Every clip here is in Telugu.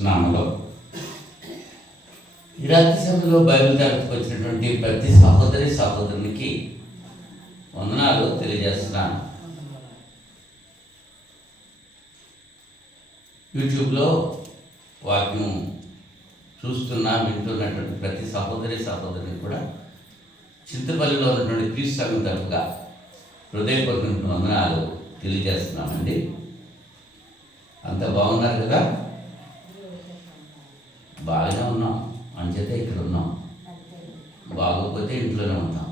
యేసుక్రీస్తు నామములో ఈ రాత్రి సమయంలో బైబిల్ తరగతికి వచ్చినటువంటి ప్రతి సహోదరునికి వందనాలు తెలియజేస్తున్నాను. యూట్యూబ్లో వాక్యం వింటున్నటువంటి ప్రతి సహోదరుని కూడా చింతపల్లిలో ఉన్నటువంటి క్రీస్తు సంఘం తరపుగా హృదయపూర్వక వందనాలు తెలియజేస్తున్నామండి. అంత బాగున్నారు కదా? బాగానే ఉన్నాం, అంచేతే ఇక్కడ ఉన్నాం. బాగోకపోతే ఇంట్లోనే ఉంటాం.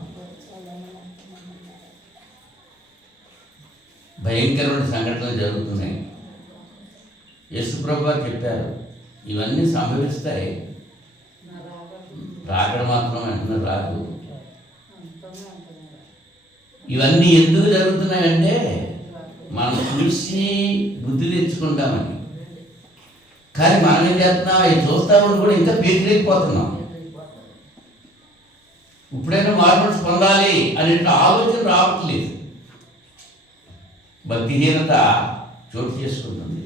భయంకరమైన సంఘటనలు జరుగుతున్నాయి. యేసుప్రభు చెప్పారు, ఇవన్నీ సంభవిస్తాయి, రాకడ మాత్రం వెంటనే రాదు. ఇవన్నీ ఎందుకు జరుగుతున్నాయంటే మనం చూసి బుద్ధి తెచ్చుకుంటామని. కానీ మనం ఏం చేస్తున్నాం, అవి చూస్తామని కూడా ఇంకా పీకిలేకపోతున్నాం. ఇప్పుడైనా మార్పులు పొందాలి అనే ఆలోచన రావట్లేదు. భక్తిహీనత చోటు చేసుకుంటుంది.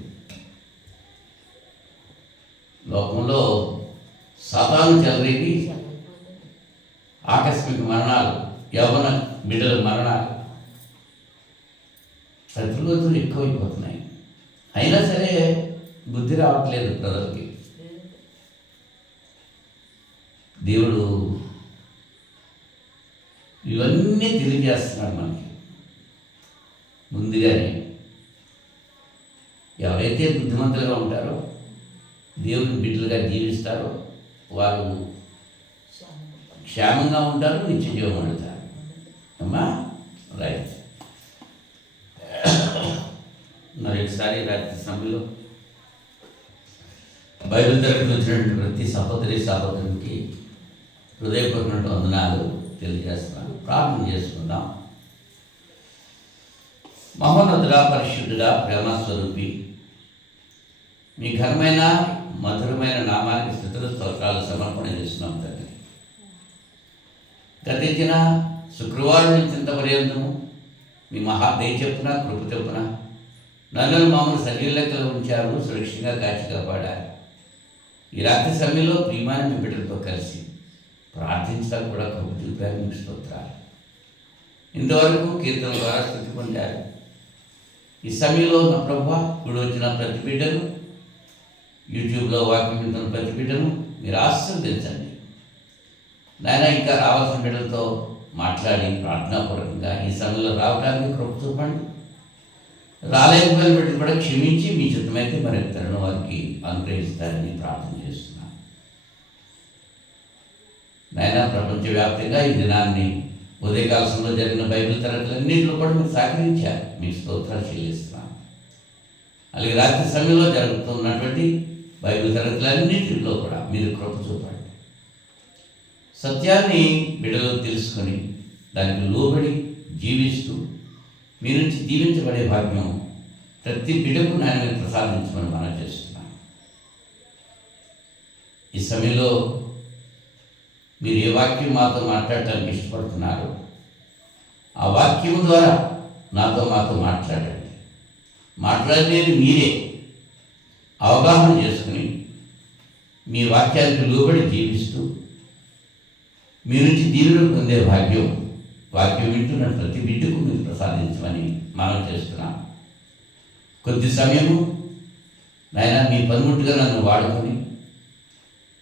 లోకంలో సాతాను చెలరేగి ఆకస్మిక మరణాలు, యవ్వన బిడ్డల మరణాలు ప్రతిరోజు ఎక్కువైపోతున్నాయి. అయినా సరే బుద్ధి రావట్లేదు ప్రజలకి. దేవుడు ఇవన్నీ తెలియజేస్తున్నాడు మనకి ముందుగానే. ఎవరైతే బుద్ధిమంతులుగా ఉంటారో, దేవుని బిడ్డలుగా జీవిస్తారో వారు క్షేమంగా ఉంటారు, నిత్య జీవం అందుతారు. అమ్మా రైట్. మరి ఒకసారి రాత్రి సమయంలో బైబిల్ తరగతి వచ్చినటువంటి ప్రతి సహోదరునికి హృదయపూర్వక వందనాలు తెలియజేస్తున్నాను. ప్రార్థన చేసుకుందాం. మహోన్నతుడా, పరిశుద్ధుడా, ప్రేమస్వరూపి, మీ ఘనమైన మధురమైన నామానికి స్తుతులు స్తోత్రాలు సమర్పణ చేస్తున్నాం తండ్రి. గతించిన శుక్రవారం నుంచి ఇంతపర్యంతము మీ మహాదయ చెప్పున, కృప చెప్పున నన్ను మమ్మల్ని సజీవ లెక్కలో ఉంచారు, సురక్షితంగా కాచి కాపాడారు. ఈ రాత్రి సమయంలో ప్రియమైన మీ బిడ్డలతో కలిసి ప్రార్థించడానికి కూడా కృప చూపారు. మీకు స్తోత్రాలు. ఇంతవరకు కీర్తన ద్వారా స్తుతి పొందారు. ఈ సమయంలో నా ప్రభువా, ఇప్పుడు వచ్చిన ప్రతి బిడ్డను, యూట్యూబ్లో వాక్యం వింటున్న ప్రతి బిడ్డను మీరు ఆశీర్వదించండి నాయన. ఇంకా రావాల్సిన బిడ్డలతో మాట్లాడి ప్రార్థనాపూర్వకంగా ఈ సమయంలో రావడానికి కృప చూపండి. రాలేకపోయిన బిడ్డలు కూడా క్షమించి మీ చిత్తమైతే మరి తరుణ వారికి అనుగ్రహిస్తారని ప్రార్థన చేస్తున్నాను నాయన. ప్రపంచవ్యాప్తంగా ఈ దినాన్ని ఉదయకాల సమయంలో జరిగిన బైబిల్ తరగతులన్నింటిలో కూడా మీరు సహకరించారు. మీ స్తోత్రాలు చెల్లిస్తున్నాను. అలాగే రాత్రి సమయంలో జరుగుతున్నటువంటి బైబిల్ తరగతులన్నింటిలో కూడా మీరు కృప చూపండి. సత్యాన్ని బిడ్డలో తెలుసుకొని దానికి లోబడి జీవిస్తూ మీ నుంచి దీవించబడే భాగ్యం ప్రతి బిడ్డకు నాయన ప్రసాదించమని మనం చేస్తున్నాం. ఈ సమయంలో మీరు ఏ వాక్యం మాతో మాట్లాడటానికి ఇష్టపడుతున్నారు, ఆ వాక్యం ద్వారా మాతో మాట్లాడండి. మాట్లాడేది మీరే అవగాహన చేసుకుని మీ వాక్యానికి లోబడి జీవిస్తూ మీ నుంచి దీవెన పొందే భాగ్యం వాక్యం వింటున్న ప్రతి బిడ్డకు మీరు ప్రసాదించమని మనం చేస్తున్నాం. కొద్ది సమయము నాయన మీ పనిముట్టుగా నన్ను వాడుకొని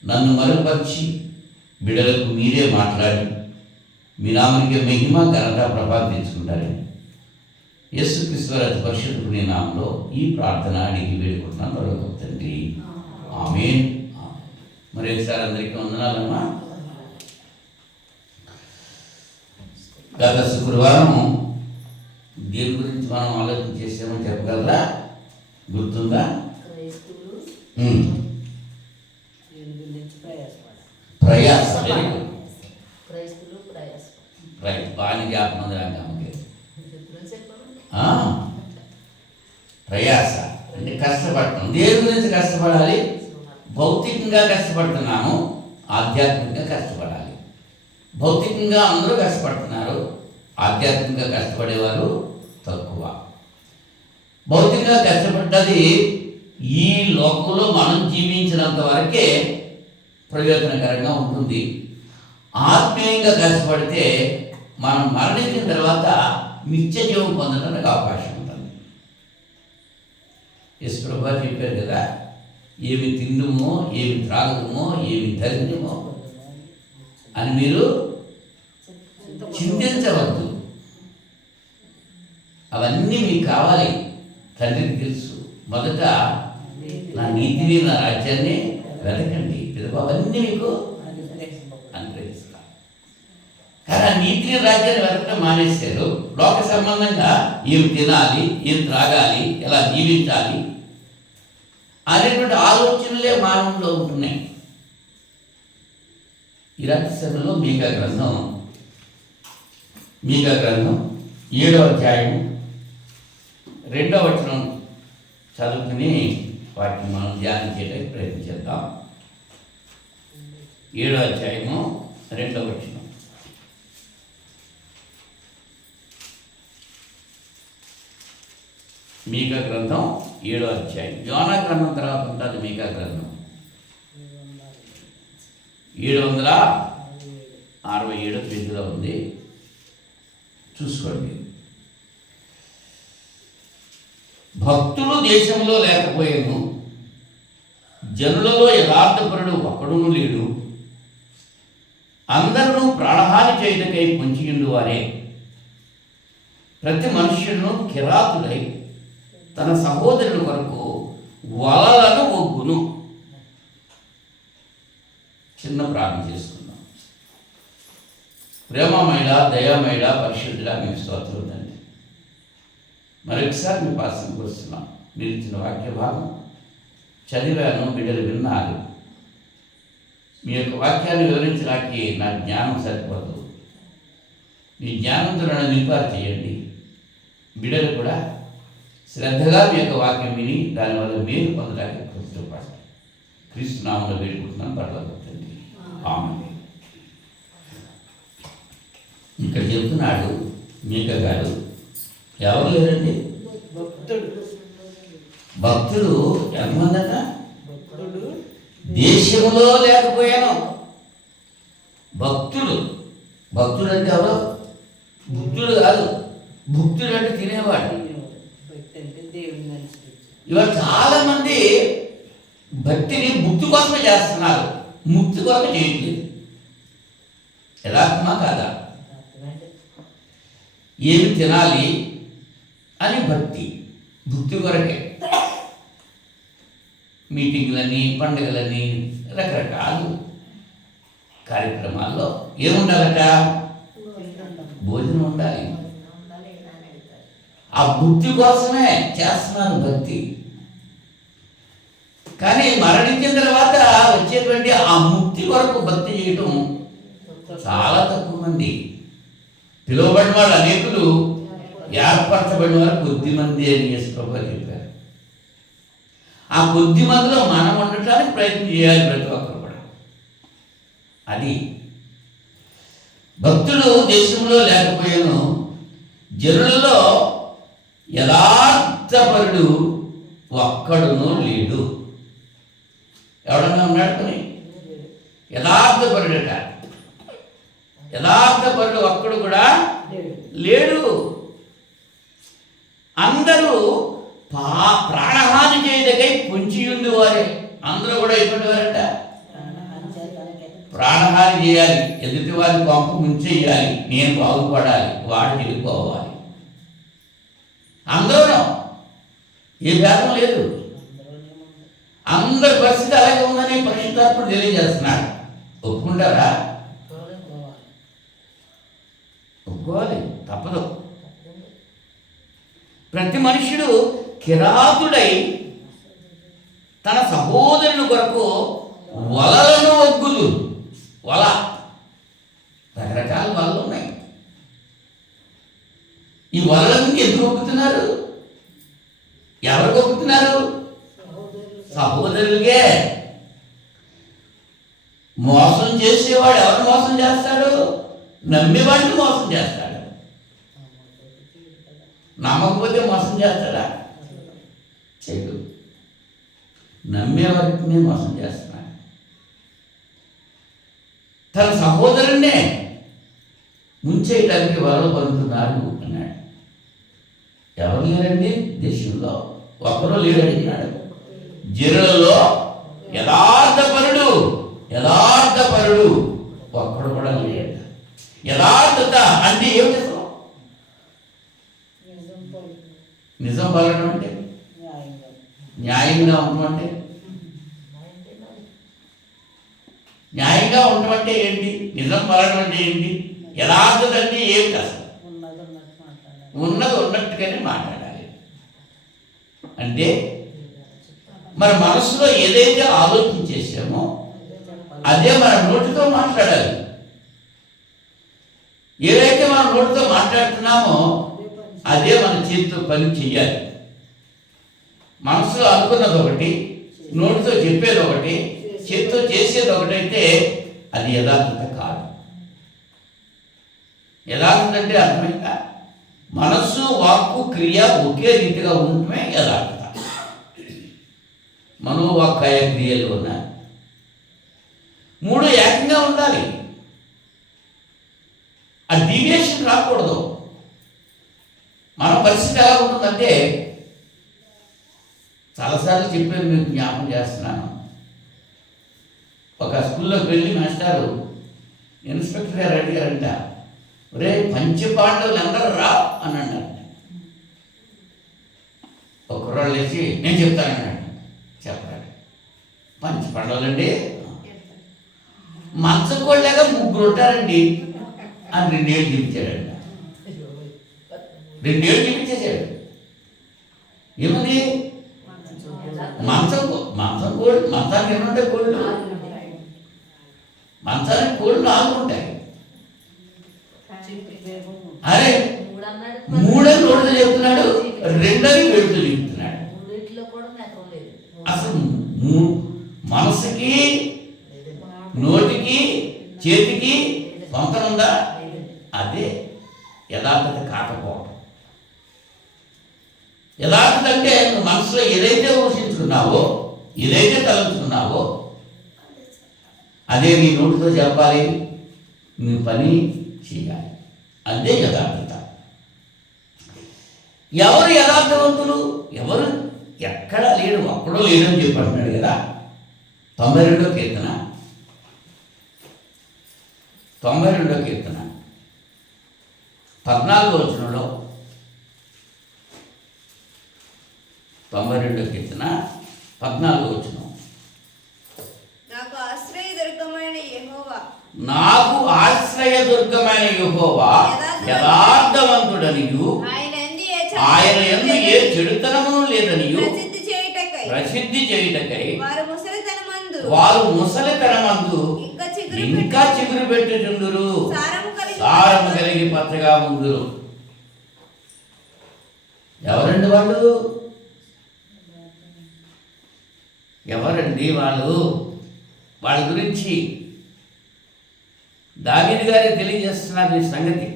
నన్ను మరుగుపరిచి బిడ్డలకు మీరే మాట్లాడి మీ నామానికి మహిమ, ఘనత, ప్రభావం తెచ్చుకుంటారని యేసుక్రీస్తు వారి అతి పరిశుద్ధ నామంలో ఈ ప్రార్థన అడిగి వేడుకుంటున్నాను పరలోకపు తండ్రి, ఆమేన్. మరి ఒకసారి అందరికీ వందనాలమ్మా. గత శుక్రవారం దీని గురించి మనం ఆలోచన చేసామని చెప్పగలరా? గుర్తుందా? ప్రయాస. రైట్, బాగా జ్ఞాపకం అమ్మకి. ప్రయాస అంటే కష్టపడటం. దేని గురించి కష్టపడాలి? భౌతికంగా కష్టపడుతున్నాము, ఆధ్యాత్మికంగా కష్టపడాలి. భౌతికంగా అందరూ కష్టపడుతున్నారు, ఆధ్యాత్మికంగా కష్టపడేవారు తక్కువ. భౌతికంగా కష్టపడ్డది ఈ లోకంలో మనం జీవించినంత వరకే ప్రయోజనకరంగా ఉంటుంది. ఆత్మీయంగా కష్టపడితే మనం మరణించిన తర్వాత నిత్య జీవం పొందడానికి అవకాశం ఉంటుంది. యేసు ప్రభువు చెప్పారు కదా, ఏమి తిందుమో, ఏమి త్రాగుదమో, ఏమి ధరించుమో అని మీరు చింతించవద్దు. అవన్నీ మీకు కావాలి. తండ్రికి తెలుసు. మొదట నా నీతిని, నా రాజ్యాన్ని వెతకండి, పిదప అవన్నీ మీకు అనుగ్రహిస్తా. కానీ ఆ నీతిని, రాజ్యాన్ని వెతకడం మానేశారు. లోక సంబంధంగా ఏమి తినాలి, ఏం త్రాగాలి, ఎలా జీవించాలి అనేటువంటి ఆలోచనలే మానవుల్లో ఉంటున్నాయి. ఈ రాత్రి సమయంలో మీకా గ్రంథం 7వ అధ్యాయం 2వ వచనం చదువుకుని వాటిని మనం ధ్యానం చేయడానికి ప్రయత్నించేద్దాం. 7వ అధ్యాయము 2వ వచనం. మీకా గ్రంథం 7వ అధ్యాయం. యోనా గ్రంథం తర్వాత ఉంటుంది మీకా గ్రంథం. 767 పేజీలో ఉంది, చూసుకోండి. భక్తులు దేశంలో లేకపోయాను, జనులలో యథార్థపరుడు ఒక్కడును లేడు, అందరూ ప్రాణహాని చేయుటకై పొంచియుండు వారే. ప్రతి మనుష్యును కిరాతుడై తన సహోదరుని కొరకు వలలను ఒగ్గును. చిన్న ప్రార్థన చేసుకుందాం. ప్రేమమయుడ, దయామయుడ, పరిశుద్ధుడా, మీకు స్తోత్రం తండ్రి. మరొకసారి మీ పాసనకు వస్తున్నాం. మీరు ఇచ్చిన వాక్య భాగం చదివాను, బిడ్డలు విన్నారు. మీ యొక్క వాక్యాన్ని వివరించడానికి నా జ్ఞానం సరిపోదు. మీ జ్ఞానంతో నన్ను నింపారు చేయండి. బిడ్డలు కూడా శ్రద్ధగా మీ యొక్క వాక్యం విని దానివల్ల మేలు పొందడానికి కృతజ్ఞపడతారు. క్రీస్తు నామములో వేడుకుంటున్నాను, పరలోకతండి. ఆమేన్. ఇక్కడ చెప్తున్నాడు మీకా గారు, ఎవరు లేరండి భక్తుడు. ఎంతమందట? దేశంలో లేకపోయాను. భక్తుడు అంటే ఎవరు? భుక్తుడు కాదు. భుక్తుడు అంటే తినేవాడు. ఇవాళ చాలా మంది భక్తిని భుక్తి కోసమే చేస్తున్నారు, ముక్తి కొరకు చేయట్లేదు. యథార్థమా కాదా? ఏమి తినాలి అని భక్తి, భుక్తి కొరకే. మీటింగ్లని, పండుగలని, రకరకాలు కార్యక్రమాల్లో ఏముండాలట? భోజనం ఉండాలి. ఆ భుక్తి కోసమే చేస్తున్నారు భక్తి. కానీ మరణించిన తర్వాత వచ్చేటువంటి ఆ ముక్తి కొరకు భక్తి చేయటం చాలా తక్కువ మంది. పిలువబడిన వాళ్ళు అనేకులు, ఏర్పరచబడిన వారు కొద్ది మంది అని యేసు ప్రభువు చెప్పారు. ఆ కొద్ది మందిలో మనం ఉండటానికి ప్రయత్నం చేయాలి ప్రతి ఒక్కరు కూడా. అది భక్తుడు దేశంలో లేకపోయాను, జనులలో యథార్థపరుడు ఒక్కడును లేడు. ఎవడన్నా ఉన్నాడు కొని? యథార్థపరుడట. యథార్థపరుడు ఒక్కడు కూడా లేడు. అందరూ ప్రాణహాని చేయదకై పొంచియుండు వారే. అందరూ కూడా ఎటువంటి వారట? ప్రాణహాని చేయాలి, ఎదుటి వారి పంపు ముంచేయాలి, నేను బాగుపడాలి, వాడు చెడిపోవాలి. అందరూ, ఏ భేదం లేదు. అందరి పరిస్థితి అలాగే ఉందని పరిశుద్ధాత్ముడు తెలియజేస్తున్నాడు. ఒప్పుకుంటారా? ఒప్పుకోవాలి, తప్పదు. ప్రతి మనుష్యుడు కిరాతుడై తన సహోదరుని కొరకు వలలను ఒగ్గుదు. వల, రకరకాల వలలు ఉన్నాయి. ఈ వలలను ఎందుకు ఒగ్గుతున్నారు? ఎవరికి ఒగ్గుతున్నారు? సహోదరులకే. మోసం చేసేవాడు ఎవరు మోసం చేస్తాడు? నమ్మేవాడిని మోసం చేస్తాడు. నమ్మకపోతే మోసం చేస్తాడా? చేయడు. నమ్మేవారిని మోసం చేస్తున్నాడు. తన సహోదరుణ్ణే ముంచేయడానికి వలలు పలుకుతున్నారు అన్నాడు. ఎవరు లేరండి దేశంలో? ఒకరు లేడడిగినాడు. జనులలో యథార్థపరుడు ఒక్కడు కూడా లేడు. యథార్థత అంటే ఏమిటి? అసలు నిజం పలకడం అంటే, న్యాయంగా ఉండటం అంటే, న్యాయంగా ఉండటం అంటే ఏంటి? నిజం పలకడం అంటే ఏంటి? యథార్థత అంటే ఏమిటి? అసలు ఉన్నది ఉన్నట్టుగానే మాట్లాడాలి. అంటే మన మనసులో ఏదైతే ఆలోచించేసామో అదే మన నోటితో మాట్లాడాలి. ఏదైతే మన నోటితో మాట్లాడుతున్నామో అదే మన చేతితో పని చెయ్యాలి. మనసులో అనుకున్నది ఒకటి, నోటితో చెప్పేది ఒకటి, చేతితో చేసేది ఒకటైతే అది యథార్థత కాదు. యథార్థత అంటే అర్థమైందా? మనస్సు, వాక్కు, క్రియ ఒకే రీతిగా ఉండటమే యథార్థత. మనోవాక్కాయ క్రియలు ఉన్నాయి. మూడు ఏకంగా ఉండాలి. ఆ డీవియేషన్ రాకూడదు. మన పరిస్థితి ఎలా ఉంటుందంటే, చాలాసార్లు చెప్పేది మీకు జ్ఞాపకం చేస్తున్నాను. ఒక స్కూల్లోకి వెళ్ళి మాస్టారు ఇన్స్పెక్టర్ గారు అడిగారంట, ఒరే పంచపాండవులు అందరూ రా అని అన్నాడు. ఒక కుర్రాళ్ళు లేచి నేను చెప్తానన్నాడు. చెప్పాడు. పంచపాండవులు అండి, మంచకోళ్ళగా ముగ్గురు ఉంటారండి అని 2 ఏళ్ళు చూపించాడంట. 2 ఏళ్ళు చూపించేశాడు. ఏమని? మంచానికి ఏమంటాయి కోళ్ళు? మంచానికి కోళ్ళు 4 ఉంటాయి. అరే 3 నోటితో చెప్తున్నాడు, 2 వేడుతో చెప్తున్నాడు. అసలు మనసుకి, నోటికి, చేతికి పొంతన ఉందా? అదే యథార్థత కాకపోవడం. యథార్థత అంటే నువ్వు మనసులో ఏదైతే ఊహించుకున్నావో, ఏదైతే తలంచుకున్నావో అదే నీ నోటితో చెప్పాలి, నీ పని చేయాలి. అదే యథార్థత. ఎవరు యథార్థవంతులు? ఎవరు? ఎక్కడా లేడు, ఒక్కడో లేడు అని చెప్పి అంటున్నాడు కదా. 92వ కీర్తన 14వ వచనంలో, 92వ కీర్తన 14వ వచనం, నాకు ఆశ్రయదుర్గమైన యెహోవా యథార్థవంతుడనియు ఆయన యందు ఏ చెడుతనమును లేదనియు ప్రసిద్ధి చేయుటకై వారు ముసలితనమందు ఇంకా చిగురు పెట్టుచుందురు, సారము కలిగి పచ్చగా ఉందురు. ఎవరండి వాళ్ళు? ఎవరండి వాళ్ళు? వాళ్ళ గురించి దావీదు గారే తెలియజేస్తున్నారు ఈ సంగతి.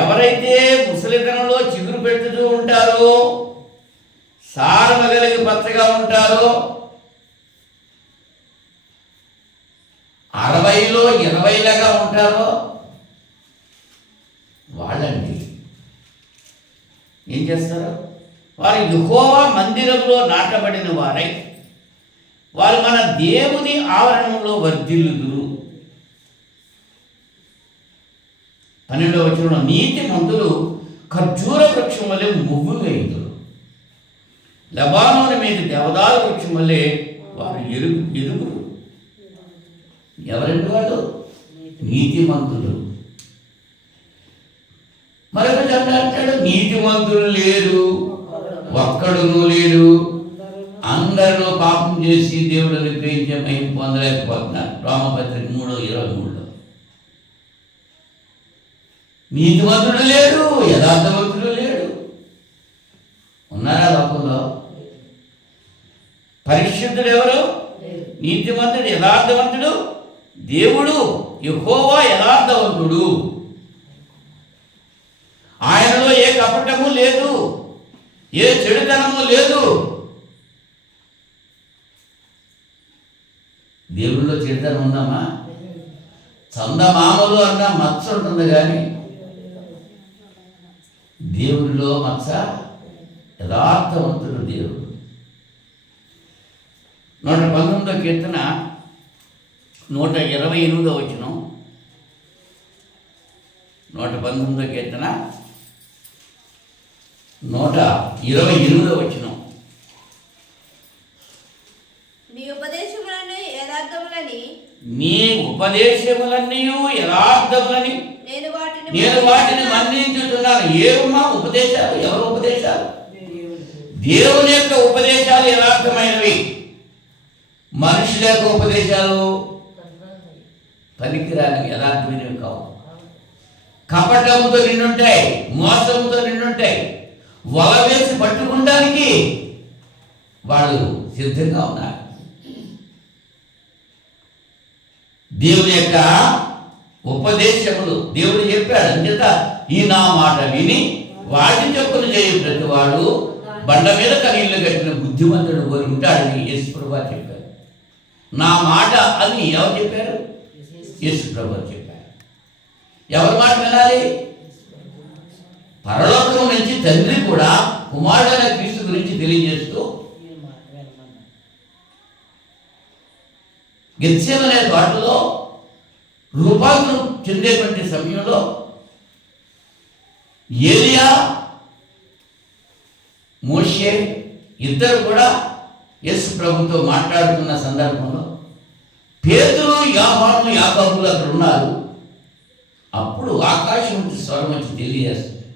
ఎవరైతే ముసలితనంలో చిగురు పెట్టుతూ ఉంటారో, సారము కలిగి పచ్చగా ఉంటారో, 60లో 20లాగా ఉంటారో వాళ్ళండి ఏం చేస్తారు? వారు యెహోవా మందిరంలో నాటబడిన వారై వారు మన దేవుని ఆవరణంలో వర్ధిల్లుదురు. 12వ వచనంలో, నీతి మంతులు ఖర్జూర వృక్షం వలె మువ్వు వేయుదురు, లెబానోను మీద దేవదారు వృక్షం వలె వారు ఎదుగురు. ఎవరండి వాళ్ళు? నీతిమంతులు. మరొక చోట అంటాడు, నీతిమంతులు లేరు, ఒక్కడును లేరు, అందరిలో పాపం చేసి దేవుడిని గ్రహించే మహిమ పొందలేకపోతున్నారు. రోమపత్రిక 3:23. నీతిమంతుడు లేడు, యథార్థవంతుడు లేడు. ఉన్నారా లోకంలో? పరిశుద్ధుడు ఎవరు? నీతిమంతుడు, యథార్థవంతుడు దేవుడు యెహోవా యథార్థవంతుడు. ఆయనలో ఏ కపటము లేదు. చెడుతనము లేదు. దేవుళ్ళలో చెడుతనం ఉందామా? చందమామలు అన్న మచ్చ ఉంటుంది, కానీ దేవుడిలో మచ్చ. యథార్థవంతుడు దేవుడు. 119వ కీర్తన 128వ వచనం. 119వ కీర్తన 128వ వచనం. నీ ఉపదేశములన్నీ యథార్థములని నేను వాటిని మన్నించుతున్నాను. ఏమా ఉపదేశాలు? ఎవరు ఉపదేశాలు? దేవుని యొక్క ఉపదేశాలు యథార్థమైనవి. మనుషుల యొక్క ఉపదేశాలు పనికిరాని యథార్థమైనవి కావు. కపటంతో నిండుంటాయి, మోసంతో నిండుంటాయి. వల వేసి పట్టుకోవడానికి వాళ్ళు సిద్ధంగా ఉన్నారు. దేవుని యొక్క ఉపదేశములు దేవుడు చెప్పాడు. అంచేత ఈ నా మాట విని వాటి చొప్పున చేయు ప్రతివాడు బండ మీద కనీళ్లు కట్టిన బుద్ధిమంతుడు కోరి ఉంటాడని యేసుప్రభు చెప్పారు. నా మాట అని ఎవరు చెప్పారు? యేసుప్రభు చెప్పారు. ఎవరి మాట వినాలి? పరలోకం నుంచి తండ్రి కూడా కుమారుడైన క్రీస్తు గురించి తెలియజేస్తూ గెత్సేమనే తోటలో రూపాంతరం చెందేటువంటి సమయంలో ఏలియా, మోషే ఇద్దరు కూడా యేసు ప్రభుతో మాట్లాడుతున్న సందర్భంలో పేతురు, యోహాను, యాకోబులు అక్కడ ఉన్నారు. అప్పుడు ఆకాశం నుంచి స్వరం వచ్చి తెలియజేస్తుంది,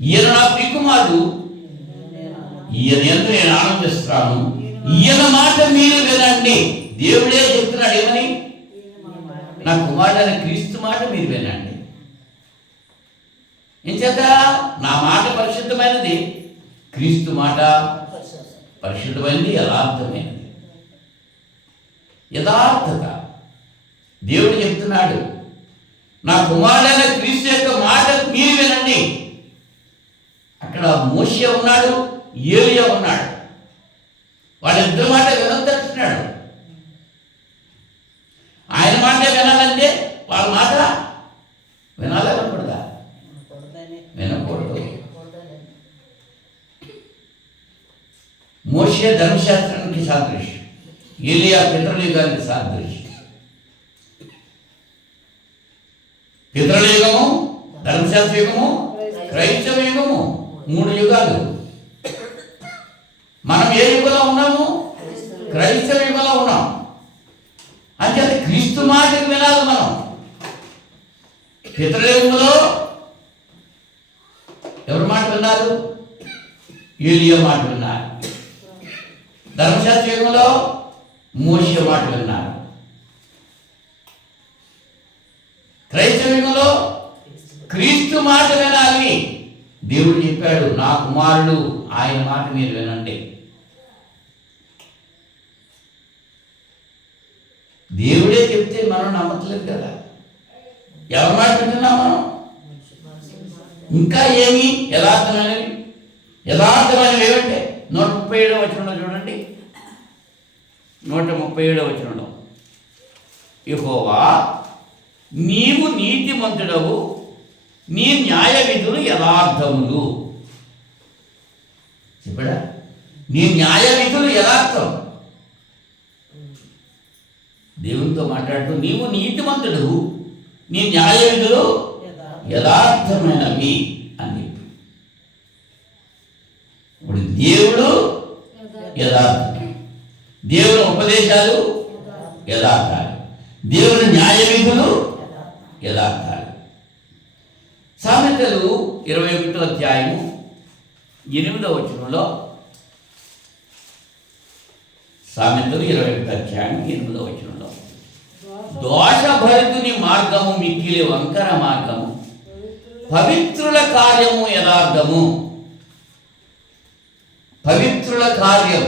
ఈయన నా ప్రియకుమారుడు, ఈయన యందు నేను ఆనందిస్తాను, ఈయన మాట మీరు వినండి. దేవుడే చెప్తున్నాడు ఏమని? నా కుమారుడైన క్రీస్తు మాట మీరు వినండి. ఏం చేత? నా మాట పరిశుద్ధమైనది, క్రీస్తు మాట పరిశుద్ధమైనది, యథార్థమైనది. యథార్థత. దేవుడు చెప్తున్నాడు, నా కుమారుడైన క్రీస్తు యొక్క మాట మీరు వినండి. అక్కడ మోషే ఉన్నాడు, ఏలియా ఉన్నాడు. వాళ్ళిద్దరి మాట వినొద్దంటున్నాడు. ఆయన మాట వినాలంటే వాళ్ళ మాట వినాలా వినకూడదా? వినకూడదు. మోషే ధర్మశాస్త్రానికి సాదృశ్యం, ఏలియా పితృయుగానికి సాదృశ్యం. పితృయుగము, ధర్మశాస్త్ర యుగము, క్రైస్తవ యుగము, 3 యుగాలు. మనం ఏ యుగంలో ఉన్నాము? క్రైస్తవ యుగంలో ఉన్నాం. అంటే అది క్రీస్తు మాటకు వినాలి మనం. పితృయుగంలో ఎవరి మాట విన్నారు? ఏలియా మాట విన్నారు. ధర్మశాస్త్ర యుగంలో మోషే మాట విన్నారు. క్రైస్తవ యుగంలో క్రీస్తు మాట వినాలి. దేవుడు చెప్పాడు, నా కుమారుడు, ఆయన మాట మీరు వినండి. దేవుడే చెప్తే మనం నమ్మట్లేదు కదా. ఎవరి మాట వింటున్నాం మనం? ఇంకా ఏమి యథార్థమైనవి? యథార్థమైనవి ఏమంటే 137వ వచనంలో చూడండి. 137వ వచనంలో, యెహోవా నీవు నీతిమంతుడవు, నీ న్యాయ విధులు యథార్థములు. చెప్పాడా? నీ న్యాయ విధులు యథార్థం. దేవునితో మాట్లాడుతూ నీవు నీతిమంతుడు, నీ న్యాయ విధులు యథార్థమైనవి అని చెప్పి. ఇప్పుడు దేవుడు యథార్థం, దేవుని ఉపదేశాలు యథార్థాలు, దేవుని న్యాయ విధులు యథార్థాలు. సామెతలు 21వ అధ్యాయము 8వ వచనంలో, సామెతలు 21వ అధ్యాయం 8వ వచనంలో, దోషభరితుని మార్గము మిక్కిలి వంకర మార్గము, పవిత్రుల కార్యము యథార్థము. పవిత్రుల కార్యం,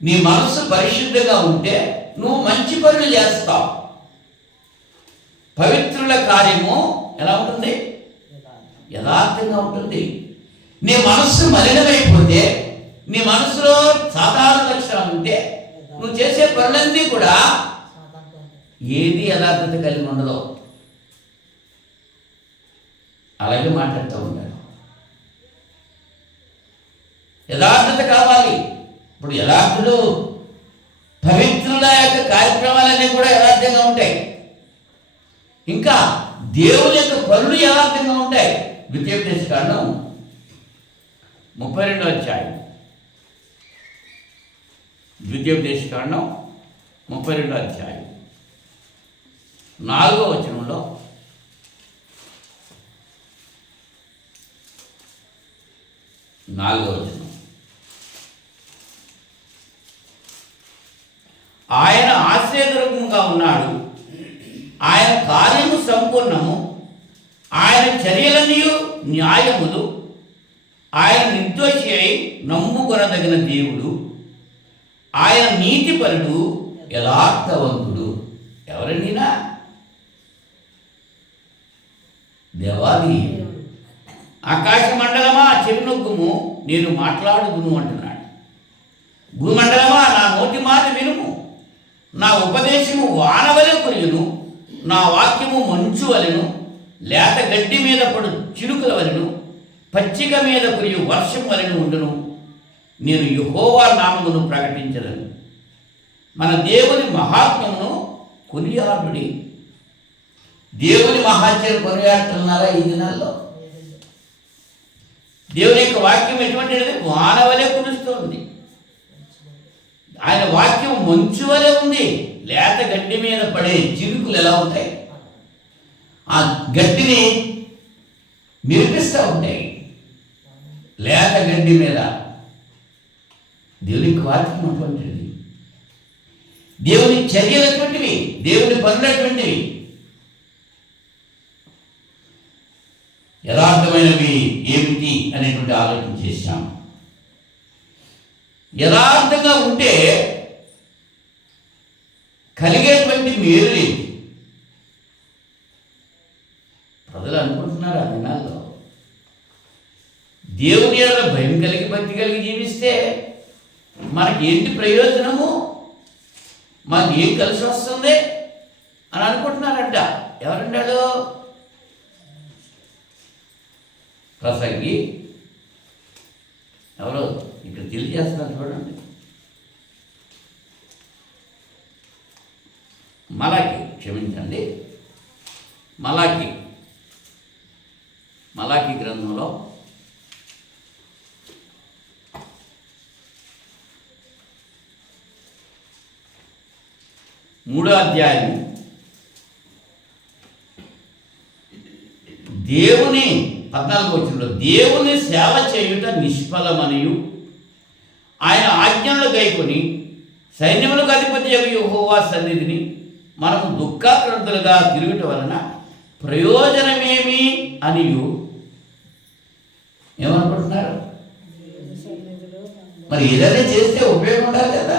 నీ మనసు పరిశుద్ధంగా ఉంటే నువ్వు మంచి పనులు చేస్తావు. పవిత్రుల కార్యము ఎలా ఉంటుంది? యథార్థంగా ఉంటుంది. నీ మనస్సు మలినమైపోతే, నీ మనసులో సాధారణ లక్షణాలు ఉంటే నువ్వు చేసే పనులన్నీ కూడా ఏది యథార్థత కలిగి ఉండదు. అలాగే మాట్లాడుతూ ఉంటాడు. యథార్థత కావాలి. ఇప్పుడు యథార్థులు పవిత్రుల యొక్క కార్యక్రమాలన్నీ కూడా యథార్థంగా ఉంటాయి. ఇంకా దేవుని యొక్క పనులు యథార్థంగా ఉంటాయి. ద్వితీయోపదేశకాండం 32వ అధ్యాయం, ద్వితీయోపదేశకాండం 32వ అధ్యాయం 4వ వచనంలో ఆయన ఆశ్రయదుర్గముగా ఉన్నాడు, ఆయన కార్యము సంపూర్ణము, ఆయన చర్యలన్నీ న్యాయములు, ఆయన నిర్దోషి అయి నమ్ముకొనదగిన దేవుడు, ఆయన నీతిపరుడు, యథార్థవంతుడు. ఎవరండినా? దేవాది. ఆకాశ మండలమా చెవినొగ్గుము, నేను మాట్లాడుదును అంటున్నాడు. భూమండలమా నా నోటి మాట వినుము, నా ఉపదేశము వానవలె కురియును, నా వాక్యము మంచు వలెను, లేత గడ్డి మీద పడు చినుకుల వలెను, పచ్చిక మీద కురియు వర్షం వలెను ఉండును. నేను యెహోవా నామమును ప్రకటించదను. మన దేవుని మహాత్మ్యమును కొనియాడుడి. దేవుని మహాత్మ్యం కొనియాడుతున్నారా ఈ దినాల్లో? దేవుని యొక్క వాక్యం ఎటువంటిది? వానవలే కురుస్తుంది. ఆయన వాక్యం మంచు వలె ఉంది. లేత గడ్డి మీద పడే చినుకులు ఎలా ఉంటాయి? ఆ గడ్డిని మెరిపిస్తూ ఉంటాయి. లేత గడ్డి మీద దేవుని వాక్యం అటువంటిది. దేవుని చర్యలు అటువంటివి, దేవుని పనులు అటువంటివి. యథార్థమైనవి ఏమిటి అనేటువంటి ఆలోచన చేశాం. యథార్థంగా ఉంటే కలిగేటువంటి మేలు లేదు. ప్రజలు అనుకుంటున్నారు ఆ దినాల్లో దేవుని యొక్క భయం కలిగి భక్తి కలిగి జీవిస్తే మనకి ఏంటి ప్రయోజనము, మనకి ఏం కలిసి వస్తుంది అని అనుకుంటున్నారంట. ఎవరంటాడు? ప్రసంగి ఎవరో ఇక్కడ తెలియజేస్తున్నారు చూడండి. మలాకి, క్షమించండి, మలాకి గ్రంథంలో 3వ అధ్యాయం దేవుని 14వ వచనంలో, దేవుని సేవ చేయుట నిష్ఫలమనియు ఆయన ఆజ్ఞలను గైకొని సైన్యములకు అధిపతి యెహోవా సన్నిధిని మనము దుఃఖాక్రాంతులుగా తిరుగుట వలన ప్రయోజనమేమి అనియు ఏమనుకుంటున్నారు? మరి ఏదైనా చేస్తే ఉపయోగం ఉండాలి కదా.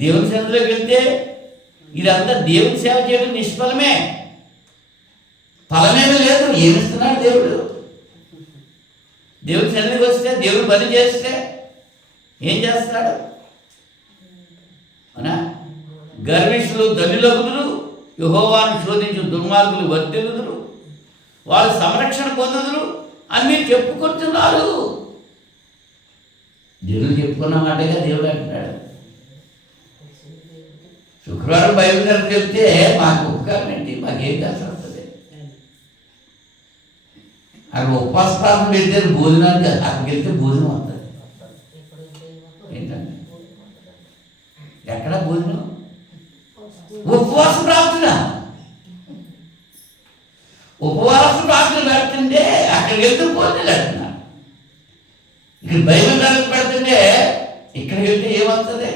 దేవుని సన్నిధిలోకి వెళ్తే ఇదంతా దేవుని సేవ చేయడం నిష్ఫలమే, ఫలమేమీ లేదు. ఏమిస్తున్నాడు దేవుడు? దేవుని సన్నిధికి వస్తే, దేవుడు పని చేస్తే ఏం చేస్తాడు? అవునా? గర్విష్ఠులు ధనులగుదురు, యెహోవాను శోధించు దుర్మార్గులు వర్ధిల్లుదురు, వారు సంరక్షణ పొందుదురు అని మీరు చెప్పుకుంటున్నారు. దేవుడు చెప్పుకున్న మాటగా దేవుడు అంటున్నాడు. శుక్రవారం బైబిల్ దగ్గరికి వెళ్తే మాకు ఉపకారం ఏంటి? మాకేం కలిసి వస్తుంది? అక్కడ ఉపవాస ప్రార్థన పెడితే భోజనానికి అక్కడికి వెళ్తే భోజనం వస్తుంది. ఏంటంటే ఎక్కడ భోజనం? ఉపవాస ప్రార్థన. ఉపవాస ప్రార్థన పెడుతుంటే అక్కడికి వెళ్తే భోజనం పెడుతున్నారు. ఇక్కడ బైబిల్ దగ్గరికి పెడుతుంటే ఇక్కడికి వెళ్తే ఏమవుతుంది?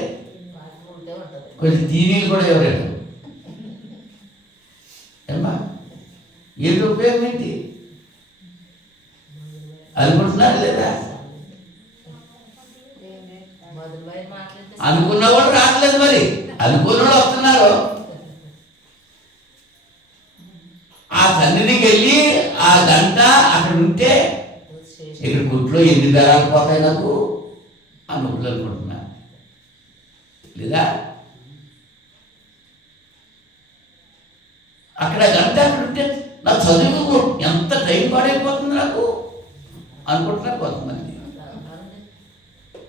కొంచెం టీవీలు కూడా ఎవరైనా ఏమ్మా ఏంటి ఉపయోగం ఏంటి అనుకుంటున్నారు లేదా? అనుకున్న వాళ్ళు రావట్లేదు, మరి అనుకున్న వాళ్ళు వస్తున్నారు. ఆ సన్నిధికి వెళ్ళి ఆ గంట అక్కడ ఉంటే ఇక్కడ గుట్లో ఎన్ని బేరాలు పోతాయి నాకు అని నొప్పులు అనుకుంటున్నా లేదా? అక్కడ గంట ఉంటే నా చదువుకు ఎంత టైం పాడైపోతుంది నాకు అనుకుంటున్నారు కొంతమంది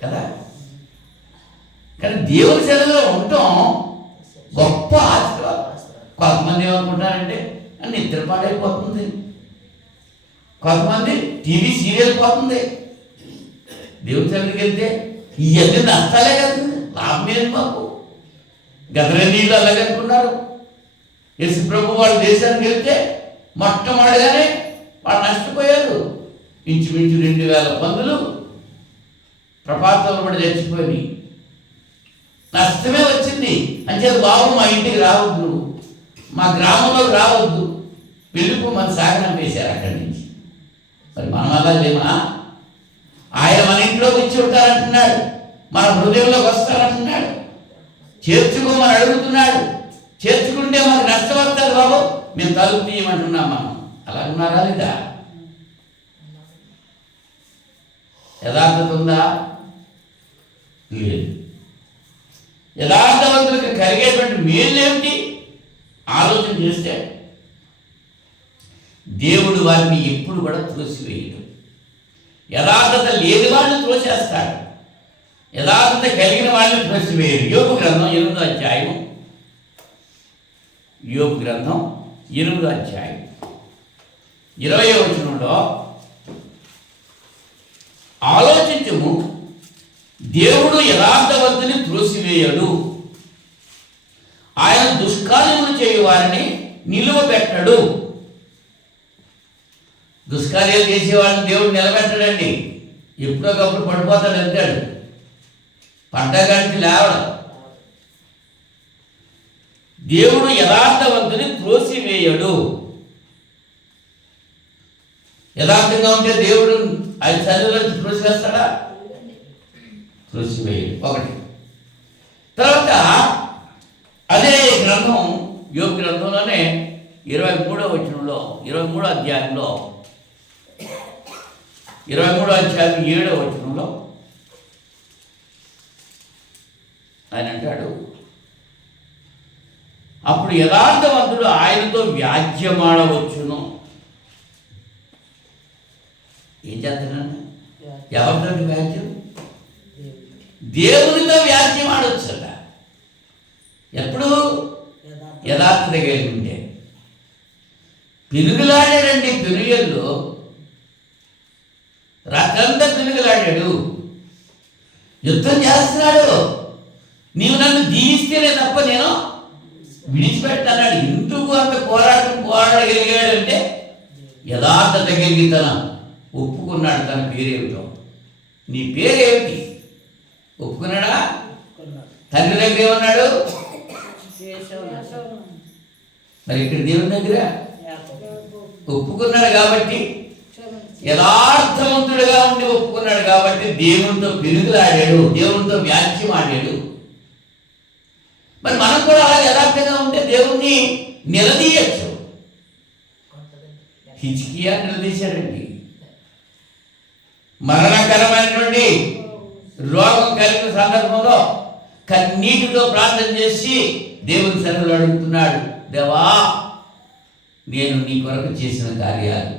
కదా. కానీ దేవుని సన్నిధిలో ఉండటం గొప్ప ఆశీర్వాదం. కొంతమంది ఏమనుకుంటారంటే నిద్ర పాడైపోతుంది, కొంతమంది టీవీ సీరియల్ పోతుంది. దేవుని సన్నిధికి వెళ్తే ఇవన్నీ నష్టాలే కదా, లాభం ఏది మాకు? గదరనీళ్ళు అలాగే అనుకున్నారు. యేసు ప్రభు వాళ్ళ దేశానికి వెళ్తే మొట్టమొదటిగానే వాళ్ళు నష్టపోయారు. ఇంచుమించు 2000 పందులు ప్రపాతంలో పడి చచ్చిపోయి నష్టమే వచ్చింది. అంచేది బాబు మా ఇంటికి రావద్దు, నువ్వు మా గ్రామంలోకి రావద్దు, వెళ్ళిపో మన సాగనం వేశారు అక్కడి నుంచి. మరి మనం అలా లేమా? ఆయన మన ఇంట్లోకి వచ్చి ఉంటారంటున్నాడు, మన హృదయంలోకి వస్తారంటున్నాడు, చేర్చుకోమని అడుగుతున్నాడు. చేర్చుకుంటే మనకు నష్టం వస్తుంది బాబు, మేము తలుపు తీయమంటున్నాం. మనం అలా ఉన్నారా లేదా? యథార్థత ఉందా? లేదు. యథార్థవంతులకు కలిగేటువంటి మేలేమిటి ఆలోచన చేస్తే దేవుడు వారిని ఎప్పుడు కూడా త్రోసివేయడు. యథార్థత లేని వాళ్ళని త్రోసేస్తాడు, యథార్థత కలిగిన వాళ్ళని త్రోసివేయడు. యోబు గ్రంథం 8వ అధ్యాయం, యోబు గ్రంథం 8వ అధ్యాయం 20వ వచనంలో ఆలోచించము, దేవుడు యథార్థవంతుని త్రోసివేయడు, ఆయన దుష్కార్యములు చేయు వారిని నిలువబెట్టడు. దుష్కార్యాలు చేసేవాడిని దేవుడు నిలబెట్టడండి. ఎప్పుడోకప్పుడు పడిపోతాడు, అంటాడు, పడ్డగానికి లేవడం. దేవుడు యథార్థవంతుని త్రోసివేయడు. యథార్థంగా ఉంటే దేవుడు ఆయన చదువులో త్రోసివేస్తాడా? త్రోసివేయడు. ఒకటి. తర్వాత అదే గ్రంథం యోబు గ్రంథంలోనే 23వ వచనంలో 23వ అధ్యాయంలో 23వ అధ్యాయం 7వ వచనంలో ఆయన అంటాడు, అప్పుడు యథార్థవంతుడు ఆయనతో వ్యాజ్యమాడవచ్చును. ఏం చేస్తానండి? ఎవరితో వ్యాజ్యం? దేవునితో వ్యాజ్యం ఆడవచ్చట. ఎప్పుడు? యథార్థత కలిగి ఉంటే. పినుగులాడాడండి పెనుయల్లో, రకంతా పినుగులాడాడు, యుద్ధం చేస్తున్నాడు. నీవు నన్ను దీవిస్తేనే తప్ప నేను విడిచిపెట్టాడు. ఇందుకు అంత పోరాడగలిగాడంటే యథార్థత కలిగి తన ఒప్పుకున్నాడు. తన పేరేమిటో, నీ పేరేమిటి ఒప్పుకున్నాడా? తండ్రి దగ్గర ఏమన్నాడు? మరి ఇక్కడ దేవుని దగ్గర ఒప్పుకున్నాడు కాబట్టి, యథార్థవంతుడిగా ఉండి ఒప్పుకున్నాడు కాబట్టి దేవునితో పెరుగులాడాడు, దేవునితో వ్యాజ్యం ఆడాడు. మరి మనం కూడా అలా యథార్థంగా ఉంటే దేవుణ్ణి నిలదీయచ్చు. హిజ్కియా నిలదీశాడండి. మరణకరమైనటువంటి రోగం కలిగిన సందర్భంలో కన్నీటితో ప్రార్థన చేసి దేవుని సన్నిధిలో అడుగుతున్నాడు, దేవా నేను నీ కొరకు చేసిన కార్యాలు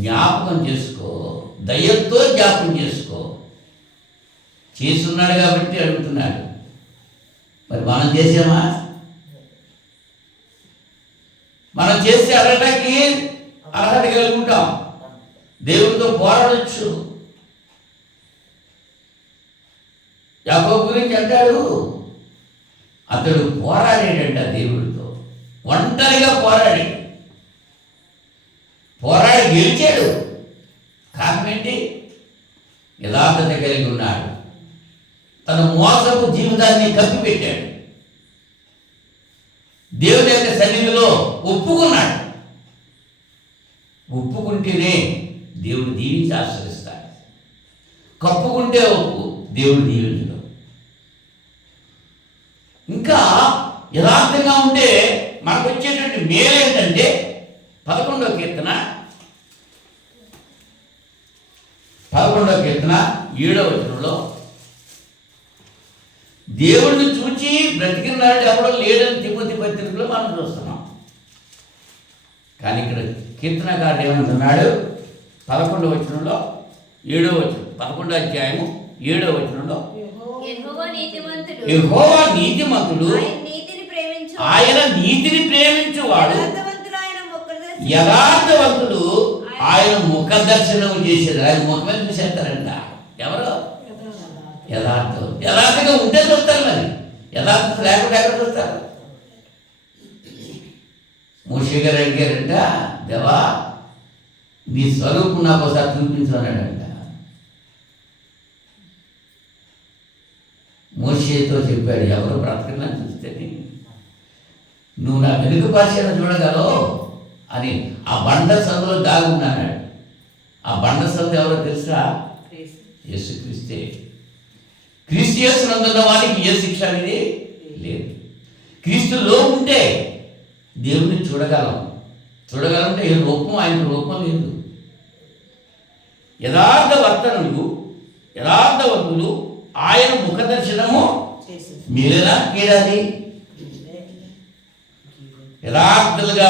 జ్ఞాపకం చేసుకో, దయతో జ్ఞాపకం చేసుకో. చేస్తున్నాడు కాబట్టి అడుగుతున్నాడు. మరి మనం చేసామా? మనం చేస్తే అడగటానికి అర్హత కలుగుంటాం, దేవుడితో పోరాడచ్చు. యాకోబు గురించి అంటాడు, అతడు పోరాడాడంట దేవుడితో, ఒంటరిగా పోరాడి గెలిచాడు. కారణం ఏంటి? యథార్థత కలిగి ఉన్నాడు. తన మోసపు జీవితాన్ని కప్పిపెట్టాడు, దేవుని యొక్క సన్నిధిలో ఒప్పుకున్నాడు. ఒప్పుకుంటేనే దేవుడు దీవించి ఆశ్రయిస్తాడు, కప్పుకుంటే ఒప్పు దేవుడు దీవించడు. ఇంకా యథార్థంగా ఉంటే మనకు వచ్చేటువంటి మేలేంటంటే 11వ కీర్తన 11వ కీర్తన 7వ వచనంలో దేవుడిని చూచి బ్రతికినాడు ఎవడో లేడని తిమోతి పత్రికలో మనం చూస్తున్నాం. కానీ ఇక్కడ కీర్తనకారుడు ఏమంటున్నాడు? 11వ వచనంలో 7వ వచనం, 11వ అధ్యాయము 7వ వచనంలో యెహోవా నీతిమంతుడు, ఆయన నీతిని ప్రేమించువాడు, యథార్థవంతుడు ఆయన ముఖ దర్శనం చేసేది. ఆయన ముఖమే చూసేస్తారంట. ఎవరు? యథార్థంగా ఉంటే చూస్తారు. మరి యథార్థం లేకుండా ఎక్కడ చూస్తారు? మోషే గారు అడిగారంట, దేవా నీ స్వరూపం నాకు ఒకసారి చూపించు అన్నాడంట. మోషేతో చెప్పాడు, ఎవరు బ్రతకలని చూస్తే నువ్వు నా వెనుక భాషను చూడగలవు అని. ఆ బండ సందులో దాగున్నాడు. ఆ బండ సందు ఎవరో తెలుసా? యేసుక్రీస్తే. క్రీస్తు యేసునందున్న వారికి ఏ శిక్ష అనేది లేదు. క్రీస్తులో ఉంటే దేవుని చూడగలంటే ఏ రూపం ఆయన రూపం లేదు. యథార్థవంతులు ఆయన ముఖ దర్శనము మీరేనా కీడాలి. యథార్థవంతులుగా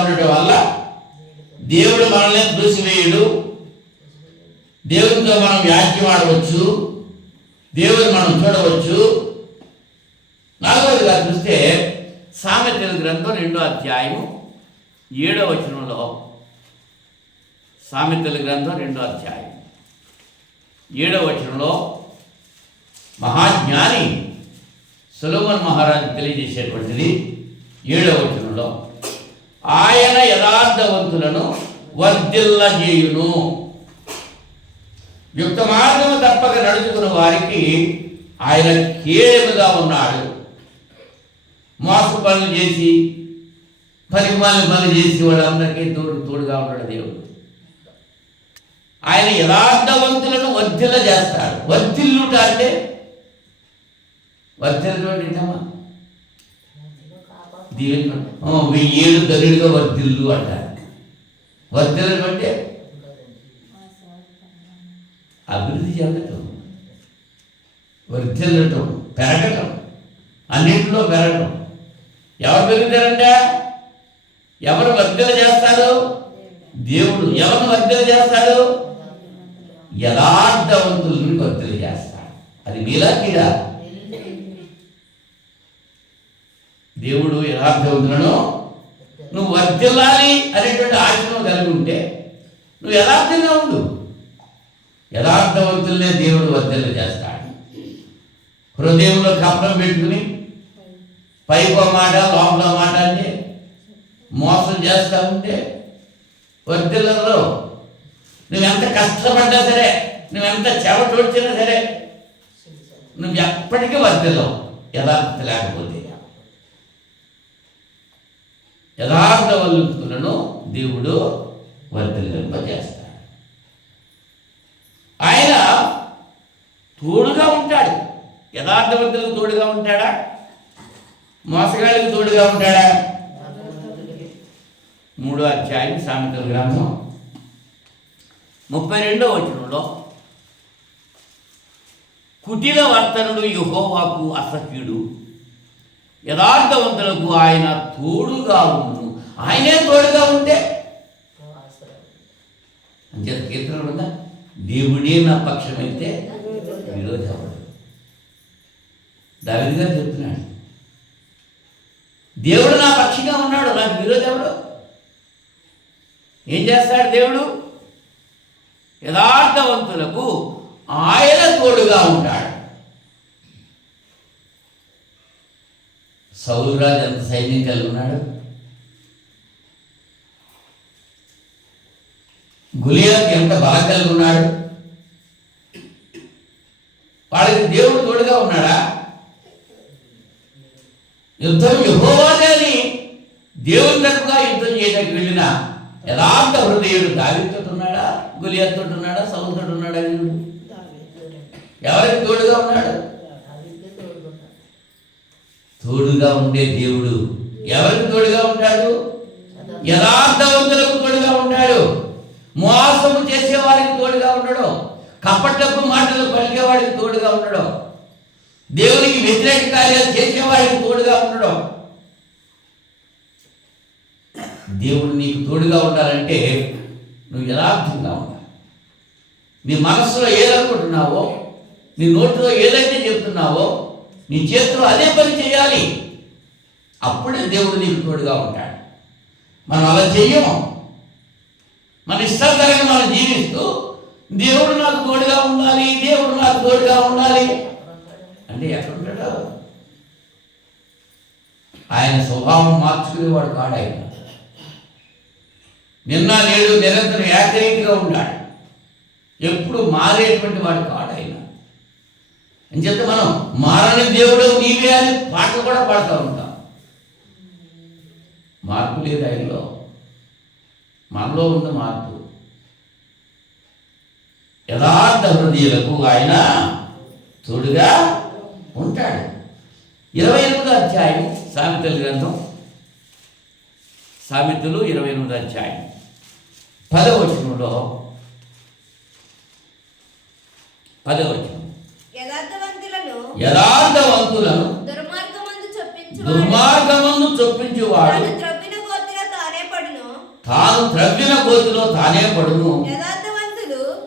ఉండటం వల్ల దేవుడు మనల్ని దూసివేయడు. దేవునితో మనం వ్యాఖ్యం ఆడవచ్చు, దేవుని మనం చూడవచ్చు. 4వదిగా చూస్తే సామెతల గ్రంథం 2వ అధ్యాయము 7వ వచనంలో, సామెతల గ్రంథం 2వ అధ్యాయం 7వ వచనంలో మహాజ్ఞాని సొలొమోను మహారాజు తెలియజేసేటువంటిది 7వ వచనంలో, ఆయన యథార్థవంతులను వర్ధిల్లజేయును, యుక్త మార్గము తప్పక నడుచుకున్న వారికి ఆయన కేడముగా ఉన్నాడు. మోసపు పనులు చేసి పరిమాణాలు పనులు చేసి వాళ్ళందరికీ తోడుగా ఉంటాడు దేవుడు. ఆయన యథార్థవంతులను వర్ధిల్ల చేస్తాడు. వర్ధిల్లుట అంటే వర్ధిల్లటువంటి ఏంటమ్మా? దీని 1000 ఏళ్ళు ధనుడిగా వర్ధిల్లు అంటారు. వర్ధిల్లడం అంటే అభివృద్ధి చెందటం, వర్ధిల్లటం, పెరగటం, అన్నింటిలో పెరగటం. ఎవరు పెరుగుతారంట? ఎవరు వర్ధిల్ల చేస్తారు? దేవుడు. ఎవరిని వర్ధిల్ల చేస్తాడు? యథార్థవంతులను వర్ధిల్ల చేస్తాడు. అది మీలా కీడా? దేవుడు యథార్థవంతులను నువ్వు వర్ధిల్లాలి అనేటువంటి ఆశను కలిగి ఉంటే నువ్వు యథార్థంగా ఉండు. యథార్థవంతులనే దేవుడు వర్ధిల్ల చేస్తాడు. హృదయంలో కపటం పెట్టుకుని పైకో మాట లోపల మాట అంటే మోసం చేస్తూ ఉంటే వర్ధిల్లలో. నువ్వెంత కష్టపడ్డా సరే, నువ్వెంత చెవటొచ్చినా సరే నువ్వు ఎప్పటికీ వర్ధిల్లవు యథార్థత లేకపోతే. యథార్థవంతులను దేవుడు వర్ధిల్లింపజేస్తాడు. ఆయన తోడుగా ఉంటాడు. యథార్థవంతులకు తోడుగా ఉంటాడా? మోసగాళ్ళకి తోడుగా ఉంటాడా? 3వ అధ్యాయం సామెతల గ్రంథం 32వ వచనంలో, కుటిల వర్తనుడు యెహోవాకు అసహ్యుడు, యథార్థవంతులకు ఆయన తోడుగా ఉండును. ఆయనే తోడుగా ఉంటే అంచేత కీర్తన ఉందా, దేవుడే నా పక్షమైతే విరోధి అవ్వడు. దావీదు గారు చెప్తున్నాడు, దేవుడు నా పక్షంగా ఉన్నాడు, నాకు విరోధి ఎవడు? ఏం చేస్తాడు దేవుడు? యథార్థవంతులకు ఆయన తోడుగా ఉంటాడు. సౌలు రాజు ఎంత సైన్యం కలిగి ఉన్నాడు? గులియాకి ఎంత బలం కలిగి ఉన్నాడు? వాళ్ళకి దేవుడు తోడుగా ఉన్నాడా? యుద్ధం యెహోవాదే అని దేవుని తరపుగా యుద్ధం చేయడానికి వెళ్ళిన యథార్థ హృదయుడు దావీదుతో ఉన్నాడా? గులియాతో ఉన్నాడా? సౌలుతో ఉన్నాడా? ఎవరికి తోడుగా ఉన్నాడు? తోడుగా ఉండే దేవుడు ఎవరికి తోడుగా ఉంటాడు? యథార్థవంతులకు తోడుగా ఉంటాడు. మోసము చేసే వారికి తోడుగా కపటపు మాటలు పలికేవాడికి తోడుగా ఉండడం, దేవునికి వ్యతిరేక కార్యాలు చేసేవాడికి తోడుగా ఉండడం. దేవుడు నీకు తోడుగా ఉండాలంటే నువ్వు యథార్థంగా ఉండాలి. నీ మనస్సులో ఏదనుకుంటున్నావో, నీ నోటిలో ఏదైతే చెప్తున్నావో, నీ చేతిలో అదే పని చేయాలి. అప్పుడే దేవుడు నీకు తోడుగా ఉంటాడు. మనం అలా చెయ్యము. మన ఇష్టాంతరంగా మనం జీవిస్తూ దేవుడు నాకు తోడుగా ఉండాలి, దేవుడు నాకు తోడుగా ఉండాలి అంటే ఎక్కడుంటాడు? ఆయన స్వభావం మార్చుకునేవాడు కాడు. ఆయన నిన్న నేడు నిరంతరం ఏకరీతిగా ఉన్నాడు. ఎప్పుడు మారేటువంటి వాడు కాడు ఆయన. అని చెప్తే మనం మారని దేవుడు నీవే అని పాటలు కూడా పాడుతూ ఉంటాం. మార్పు లేదు ఆయనలో, మనలో ఉన్న మార్పు. యథార్థ హృదయులకు ఆయన తోడుగా ఉంటాడు. 28వ అధ్యాయం సామెతల గ్రంథం, సామెతలు 28వ అధ్యాయం 10వ వచనంలో, 10వ వచనం, యథార్థవంతులను దుర్మార్గమందు చొప్పించువాడు తాను త్రవ్విన గోతిలో తానే పడును.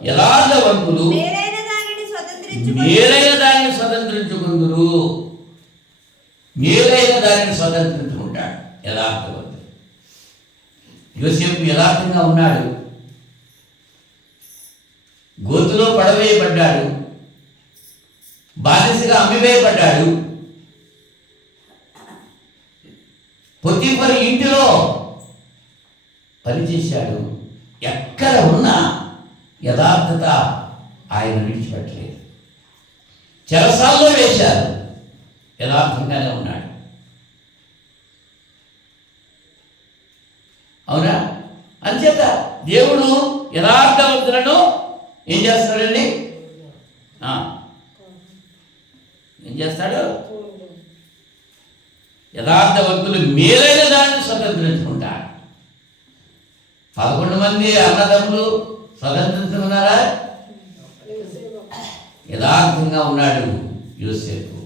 యథార్థవంతులు మేలైన దానిని స్వతంత్రించుకుందరు. మేలైన దానిని స్వతంత్రించుకుంటాడు యథార్థవంతుడు. యోసేపు యథార్థంగా ఉన్నాడు. గోతులో పడవేయబడ్డాడు, బానిసగా అమ్మివేయబడ్డాడు. పొతీఫరు ఇంటిలో పనిచేశాడు. ఎక్కడ ఉన్నా యథార్థత ఆయన విడిచిపెట్టలేదు. చెరసాల్లో వేశారు, యథార్థంగానే ఉన్నాడు. అవునా? అంచేత దేవుడు యథార్థవంతులను ఏం చేస్తాడండి? ఏం చేస్తాడు? యథార్థవంతులు మేలైన దాన్ని స్వతంత్రించుకుంటారు. 11 మంది అన్నదమ్ములు స్వతంత్రించుకున్నారా? యథార్థంగా ఉన్నాడు యోసేపు.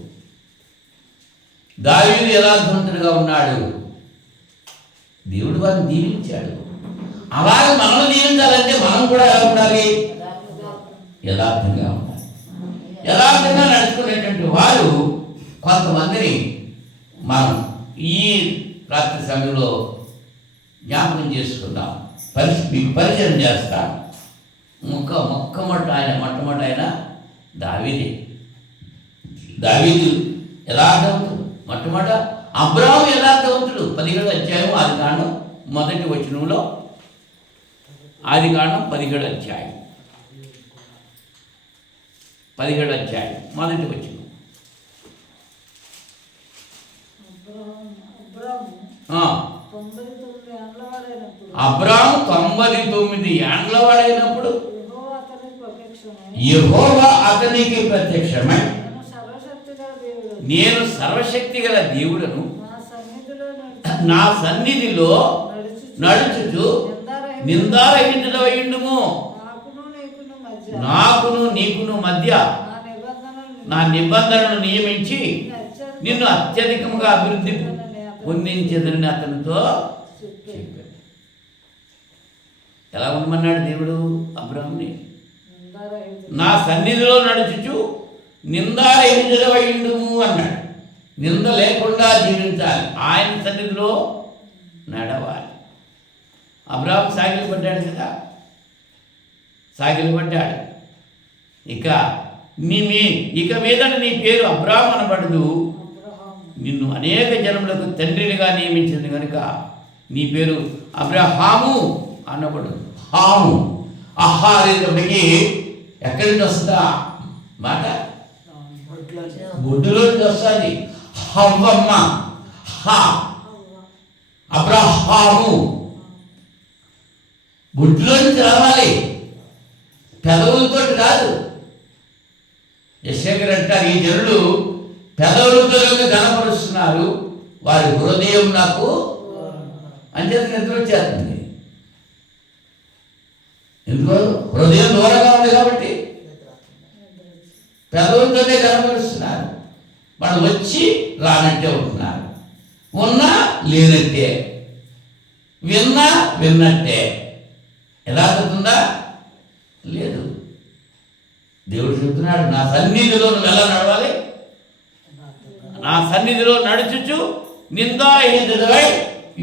దావీదు యథార్థవంతుడిగా ఉన్నాడు. దేవుడు వారిని దీవించాడు. అలాగే మనల్ని దీవించాలంటే మనం కూడా ఎలా ఉండాలి? యథార్థంగా ఉండాలి. యథార్థంగా నడుచుకునేటువంటి వారు కొంతమందిని మనం ఈ రాత్రి సమయంలో జ్ఞాపకం చేసుకుందాం. మీకు పరిచయం చేస్తాం. మొట్టమొదటి ఆయన దావీదు యథార్థవంతుడు. మొట్టమొదట అబ్రాహాము యథార్థవంతుడు. 17వ అధ్యాయం ఆదికాండం మొదటి వచనంలో, ఆదికాండం 17వ అధ్యాయం 17వ అధ్యాయం మొదటి వచనం. అబ్రాహాము 99 ఏండ్ల వాడైనప్పుడు యెహోవా అతనికి ప్రత్యక్షమై, నేను సర్వశక్తి గల దేవుడను, నా సన్నిధిలో నడుచుచు నిందారహితుడవయుండుము. నాకును నీకును మధ్య నా నిబంధనను నియమించి నిన్ను అత్యధికంగా అభివృద్ధి పొందించేదని అతనితో చెప్పాడు. ఎలా ఉండమన్నాడు దేవుడు అబ్రాహాముని? నా సన్నిధిలో నడుచుచు నిందారహితుడవయుండుము అన్నాడు. నింద లేకుండా జీవించాలి, ఆయన సన్నిధిలో నడవాలి. అబ్రాహాము సాగిలి పడ్డాడు కదా, సాగిలి పడ్డాడు. ఇక మీదట నీ పేరు అబ్రాహాము అనబడదు, నిన్ను అనేక జనములకు తండ్రినిగా నియమించింది కనుక నీ పేరు అబ్రహాము అనబడు. హాము అనేటప్పటికీ ఎక్కడి నుంచి వస్తుందా మాట? బొడ్డులో నుంచి వస్తుంది. హవ్వమ్మ, అబ్రహాము బొడ్డులో నుంచి రావాలి, పెదవులతో కాదు. యెషయా అంటారు, ఈ జనులు పెదవులతో కనపరుస్తున్నారు, వారి హృదయం నాకు అంచేత నిద్ర వచ్చేస్తుంది. ఎందుకు? హృదయం దూరంగా ఉంది కాబట్టి పెదవులతోనే కనబరుస్తున్నారు. వాళ్ళు వచ్చి రానట్టే ఉంటున్నారు, ఉన్నా లేనట్టే, విన్నా విన్నట్టే. యథార్థతుందా? లేదు. దేవుడు చెబుతున్నాడు, నా సన్నిధిలో నువ్వు ఎలా నడవాలి? నా సన్నిధిలో నడుచుచు నిందారహితుడవై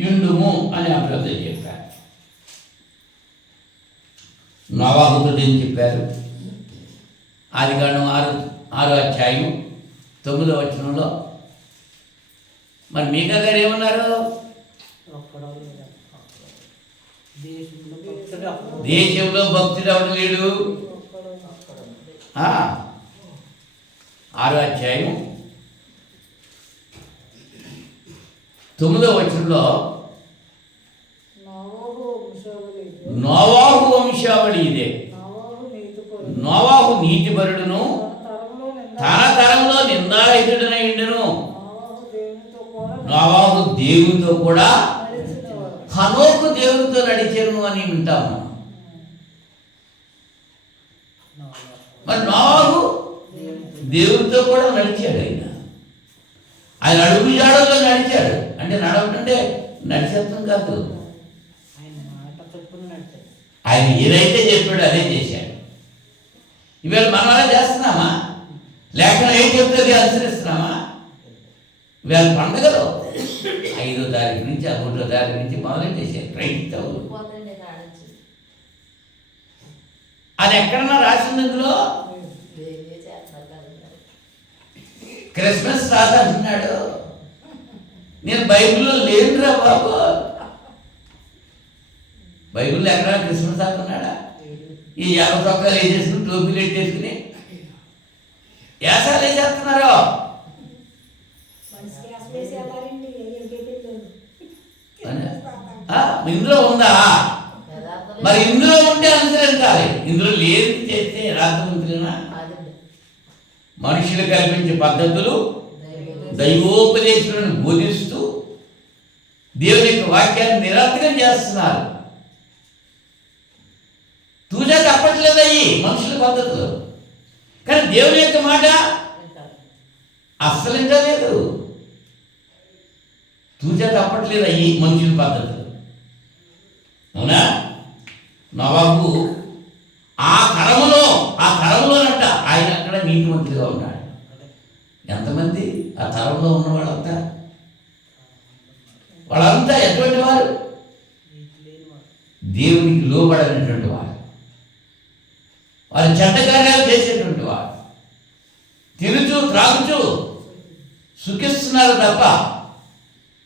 యుండుము అని అభివృద్ధి చెప్పారు. నోవాహుతో ఏం చెప్పారు? ఆదికాండం 6:9 మరి మీకా గారు ఏమన్నారు? దేశంలో భక్తుడు ఎవడు లేడు. 6:9 నోవాహు వంశావళి ఇదే. నోవాహు నీతిపరుడును తన తరంలో నిందారహితుడనై ఉండెను. నోవాహు దేవునితో కూడా హనోకు దేవునితో నడిచెను అని వింటాము. మరి నోవాహు దేవునితో కూడా నడిచాడు. ఆయన అడుగు జాడల్లో నడిచాడు. అంటే నడవటంటే నడిచేత్తం కాదు, ఆయన ఏదైతే చెప్పాడో అదే చేశాడు. ఇవాళ మనం అలా చేస్తున్నామా? లేఖనం ఏం చెప్తుంది అనుసరిస్తున్నామా? ఇవాళ పండుగలో 5వ తారీఖు నుంచి 1వ తారీఖు నుంచి మొదలెట్టేసారు క్రైస్తవులు. అది ఎక్కడన్నా రాసింది ఇందులో? క్రిస్మస్ రాత అంటున్నాడు. నేను బైబిల్లో లేనురా బాబు. బైబిల్లో ఎక్కడ క్రిస్మస్ రాత ఉన్నాడా? ఈ యాభ చొక్కాలు వేసేసుకుని టోపీలు పెట్టేసుకుని యాసాలు వేసేస్తున్నారు. ఇందులో ఉందా? మరి ఇందులో ఉంటే అనుసరించాలి. ఇందులో లేదు చేస్తే రాత్రినా? మనుషులు కల్పించే పద్ధతులు దైవోపదేశాలను బోధిస్తూ దేవుని యొక్క వాక్యాన్ని నిరర్థకం చేస్తున్నారు. తూజా తప్పట్లేదు అయ్యి మనుషుల పద్ధతులు, కానీ దేవుని యొక్క మాట అస్సలు ఇంకా లేదు. తూజా తప్పట్లేదు అయ్యి మనుషుల పద్ధతులు. అవునా? నోవాహు ఆ తరంలోనంట ఆయన అక్కడ నీతిమంతుడిగా ఉన్నాడు. ఎంతమంది ఆ తరంలో ఉన్న వాళ్ళంతా ఎటువంటి వారు? దేవునికి లోబడనటువంటి వారు, వారు చెడ్డ కార్యాలు చేసేటువంటి వారు, తిరుగుతూ త్రాగుతూ సుఖిస్తున్నారు తప్ప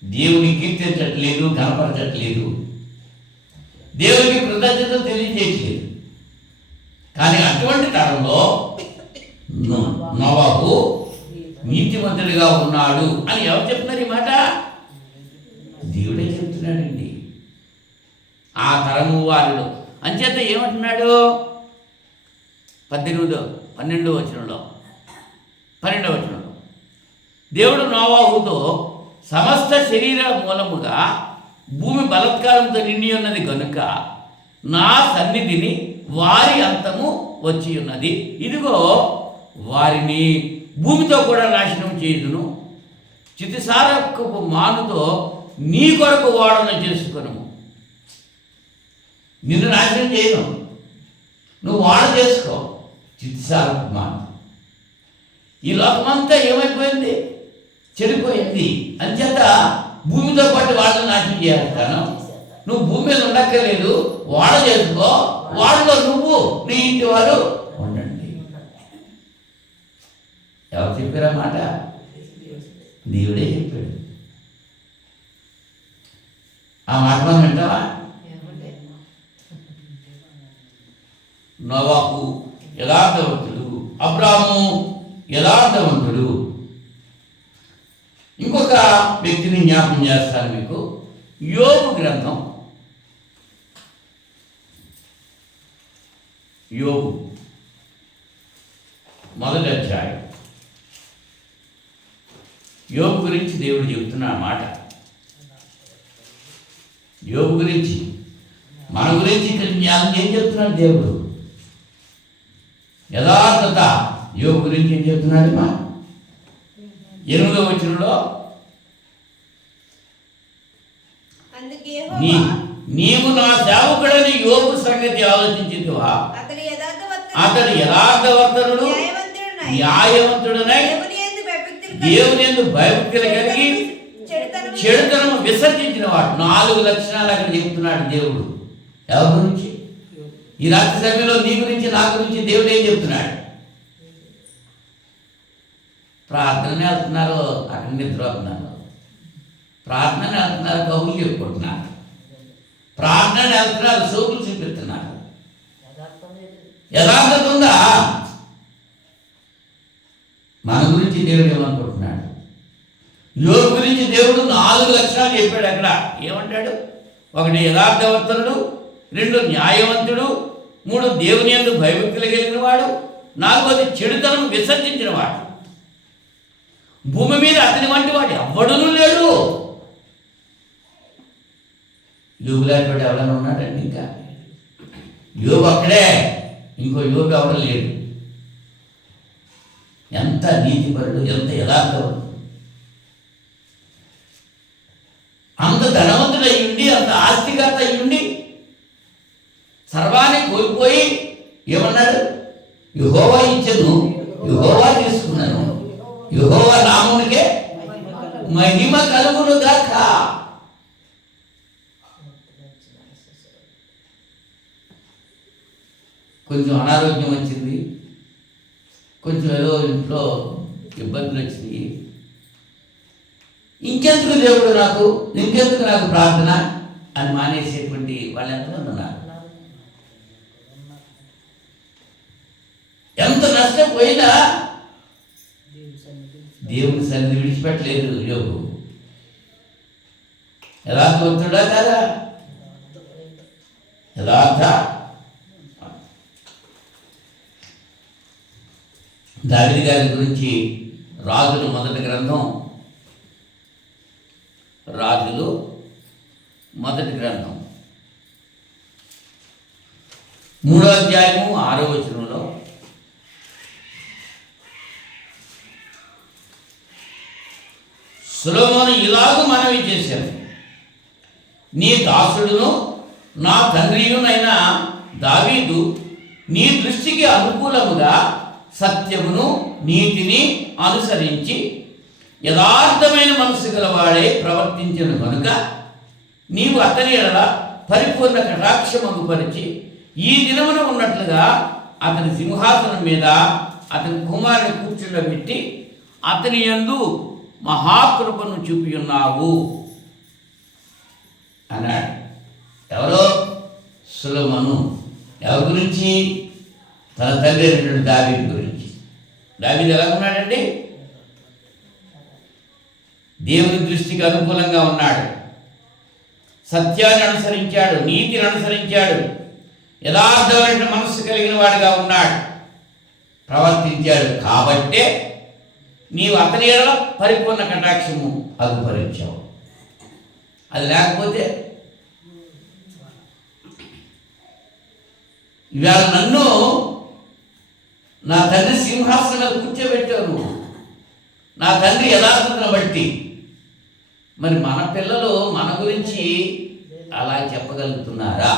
దేవుని కీర్తించట్లేదు, కనపరచట్లేదు, దేవునికి కృతజ్ఞతలు తెలియజేయట్లేదు. కానీ అటువంటి తరంలో నోవాహు నీతిమంతుడిగా ఉన్నాడు అని ఎవరు చెప్తున్నారు? ఈ మాట దేవుడే చెప్తున్నాడండి. ఆ తరము వారిలో అంచేత ఏమంటున్నాడు? 12వ వచనంలో దేవుడు నోవాహుతో సమస్త శరీర మూలముగా భూమి బలత్కారంతో నిండి ఉన్నది కనుక నా సన్నిధిని వారి అంతము వచ్చి ఉన్నది. ఇదిగో వారిని భూమితో కూడా నాశనం చేయుదును. చితిసారపు మానుతో నీ కొరకు వాడన చేసుకును. నిన్ను నాశనం చేయను, నువ్వు వాడ చేసుకో. చితిసారపు మాను. ఈ లోకమంతా ఏమైపోయింది? చెడిపోయింది. అంచేత భూమితో పాటు వాళ్ళని నాశనం చేస్తాను. నువ్వు భూమి మీద ఉండక్కర్లేదు, వాడ చేసుకో. వాళ్ళలో నువ్వు నీ ఇంటి వారు ఉండండి. ఎవరు చెప్పారా మాట? దేవుడే చెప్పాడు. ఆ మాట మనం వింటావా? నోవాహు యథార్థవంతుడు, అబ్రాము యథార్థవంతుడు. ఇంకొక వ్యక్తిని జ్ఞాపకం చేస్తాను మీకు. యోబు గ్రంథం, యోబు 1వ అధ్యాయం. యోబు గురించి దేవుడు చెబుతున్న మాట. యోబు గురించి, మన గురించి ఇక్కడ జ్ఞానం ఏం చెప్తున్నాడు దేవుడు? యథార్థత, యోబు గురించి ఏం చెప్తున్నాడు మా 8వ వచనంలో, అందుకు నీ యెహోవా నీవు నా సేవకుడని యోబు సంగతి ఆలోచించితివా? అతడు యథార్థవర్తనుడు, న్యాయవంతుడునై దేవుని యందు భయభక్తులు కలిగి చెడుతనము విసర్జించిన వాడు. 4 లక్షణాలు అక్కడ చెప్తున్నాడు దేవుడు. ఎవరి గురించి? ఈ రాత్రి సమయంలో నీ గురించి, నా గురించి దేవుడు ఏం చెప్తున్నాడు? ప్రార్థన వెళ్తున్నారు, అక్కడ నిద్రపోతున్నారు. ప్రార్థన వెళ్తున్నారు, కబుర్లు చెప్పుకుంటున్నారు. ప్రార్థన వెళ్తున్నారు, సోకులు చూపిస్తున్నారు. యథార్థత ఉందా? మన గురించి దేవుడు ఏమనుకుంటున్నాడు? యోబు గురించి దేవుడు 4 లక్షణాలు చెప్పాడు. అక్కడ ఏమంటాడు? 1 యథార్థవర్తనుడు, 2 న్యాయవంతుడు, 3 దేవుని యందు భయభక్తులు కలిగిన వాడు, 4 చెడుతనం విసర్జించిన వాడు. భూమి మీద అతని వంటి వాడు ఎవ్వడూ లేడు. యోబు లాంటి వాడు ఎవరైనా ఉన్నాడండి? ఇంకా యోబు అక్కడే, ఇంకో యోబు ఎవరు లేడు. ఎంత నీతిపరుడు, ఎంత యథార్థపరుడు, అంత ధనవంతుడు అయ్యుండి, అంత ఆస్తికర్త అయ్యుండి సర్వాన్ని కోల్పోయి ఏమన్నాడు? యెహోవా ఇచ్చెను, యెహోవా తీసుకున్నాను, యెహోవా నామమునికే మహిమ కలుగును గాక. కొంచెం అనారోగ్యం వచ్చింది, కొంచెం ఏదో ఇంట్లో ఇబ్బందులు వచ్చినాయి. ఇంకెందుకు దేవుడు నాకు, ఇంకెందుకు నాకు ప్రార్థన అని మానేసేటువంటి వాళ్ళు ఎంతమంది ఉన్నారు? ఎంత నష్టపోయినా దేవుని సన్నిధి విడిచిపెట్టలేదు యోబు. యథార్థవంతుడా కదా? యథార్థ. దావీదు గారి గురించి రాజులు మొదటి గ్రంథం, రాజులు మొదటి గ్రంథం 3వ అధ్యాయము 6వ వచనంలో, సొలొమోను ఇలాగూ మనవి చేశాను, నీ దాసుడును నా తండ్రియునైన దావీదు నీ దృష్టికి అనుకూలముగా సత్యమును నీతిని అనుసరించి యథార్థమైన మనసు గలవాడే ప్రవర్తించను కనుక నీవు అతని ఎడల పరిపూర్ణ కటాక్షమగుపరిచి ఈ దినమున ఉన్నట్లుగా అతని సింహాసనం మీద అతని కుమారుని కూర్చుండబెట్టి అతని యందు మహాకృపను చూపి ఉన్నావు అన్నాడు. ఎవరో? సొలొమోను. ఎవరి గురించి? తన తండ్రి అయినటువంటి దావీదు గురించి. దావీదు ఎలా ఉన్నాడండి? దేవుని దృష్టికి అనుకూలంగా ఉన్నాడు, సత్యాన్ని అనుసరించాడు, నీతిని అనుసరించాడు, యథార్థమైన మనస్సు కలిగిన వాడిగా ఉన్నాడు, ప్రవర్తించాడు. కాబట్టే నీవు అతని ఎడల పరిపూర్ణ కటాక్షము అగుపరించావు. అది లేకపోతే ఇవాళ నన్ను నా తండ్రి సింహాసనం కూర్చోబెట్టావు, నా తండ్రి యథార్థతను బట్టి. మరి మన పిల్లలు మన గురించి అలా చెప్పగలుగుతున్నారా?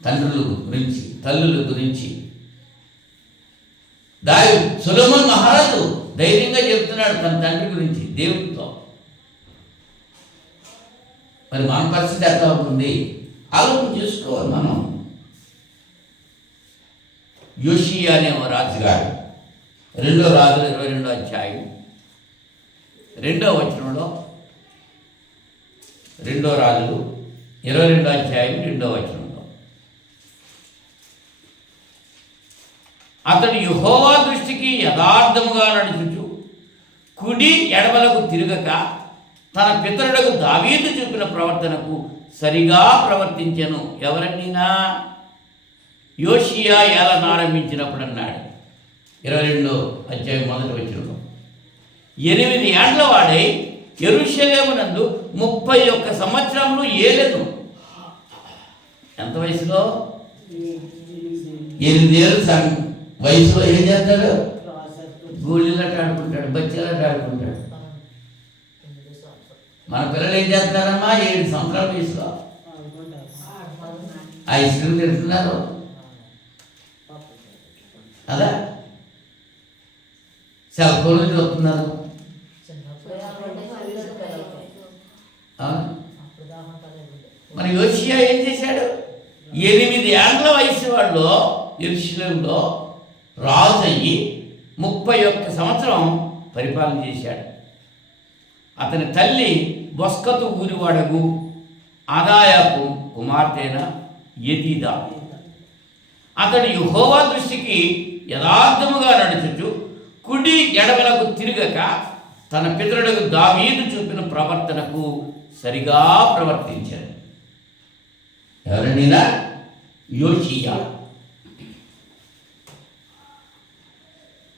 తండ్రుల గురించి, తల్లుల గురించి. సొలొమోను మహారాజు ధైర్యంగా చెప్తున్నాడు తన తండ్రి గురించి దేవుడితో. మరి మన పరిస్థితి ఎట్లా ఉంటుంది? ఆలోచన చేసుకోవాలి మనం. యోషియా అనే రాజుగారు, 2వ రాజులు 22వ అధ్యాయం 2వ వచనంలో, 2వ రాజులు 22వ అధ్యాయం 2వ వచనంలో, అతడు యెహోవా దృష్టికి యథార్థముగా నడుచుచు కుడి ఎడమలకు తిరగక తన పితరులకు దావీదు చూపిన ప్రవర్తనకు సరిగా ప్రవర్తించెను. ఎవరన్నీనా? యోషియా ఏలనారంభించినప్పుడు అన్నాడు. 22వ అధ్యాయం 1వ వచనంలో, 8 ఏండ్ల వాడై యెరూషలేమునందు 31 సంవత్సరములు ఏలెను. ఎంత వయసులో? 8 ఏళ్ళ వయసులో ఏం చేస్తాడు? గోళీలాట ఆడుకుంటాడు, బచ్చాలాట ఆడుకుంటాడు. మన పిల్లలు ఏం చేస్తున్నారమ్మా? 7 సంవత్సరాల వయసులో ఐస్ క్రీమ్ తింటున్నారు అదా, సెల్ ఫోన్లు చూస్తున్నారు. మరి యోషియా ఏం చేశాడు? 8 ఏళ్ల వయసు వాళ్ళు యెరూషలేములో రాజు అయ్యి 31 సంవత్సరం పరిపాలన చేశాడు. అతని తల్లి బొస్కతు ఊరివాడగు ఆదాయకు కుమార్తె అయిన యెదీదా. అతడు యెహోవా దృష్టికి యథార్థముగా నడుచుచు కుడి ఎడమలకు తిరగక తన పితరులకు దావీదు చూపిన ప్రవర్తనకు సరిగా ప్రవర్తించాడు. ఎవరైనా యోషియా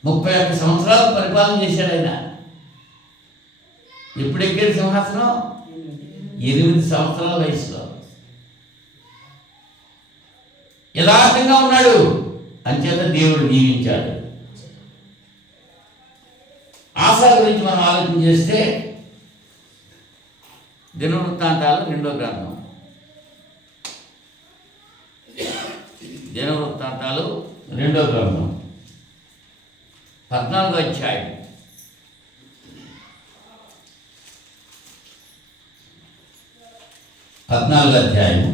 31 సంవత్సరాలు పరిపాలన చేశాడు ఆయన. ఎప్పుడు ఎక్కాడు సింహాసనం? 8 సంవత్సరాల వయసులో. యథార్థంగా ఉన్నాడు, అంచేత దేవుడు దీవించాడు. ఆశా గురించి మనం ఆలోచన చేస్తే దినవృత్తాంతాలు 2వ గ్రంథం, దినవృత్తాంతాలు 2వ గ్రంథం 14వ అధ్యాయం 14వ అధ్యాయం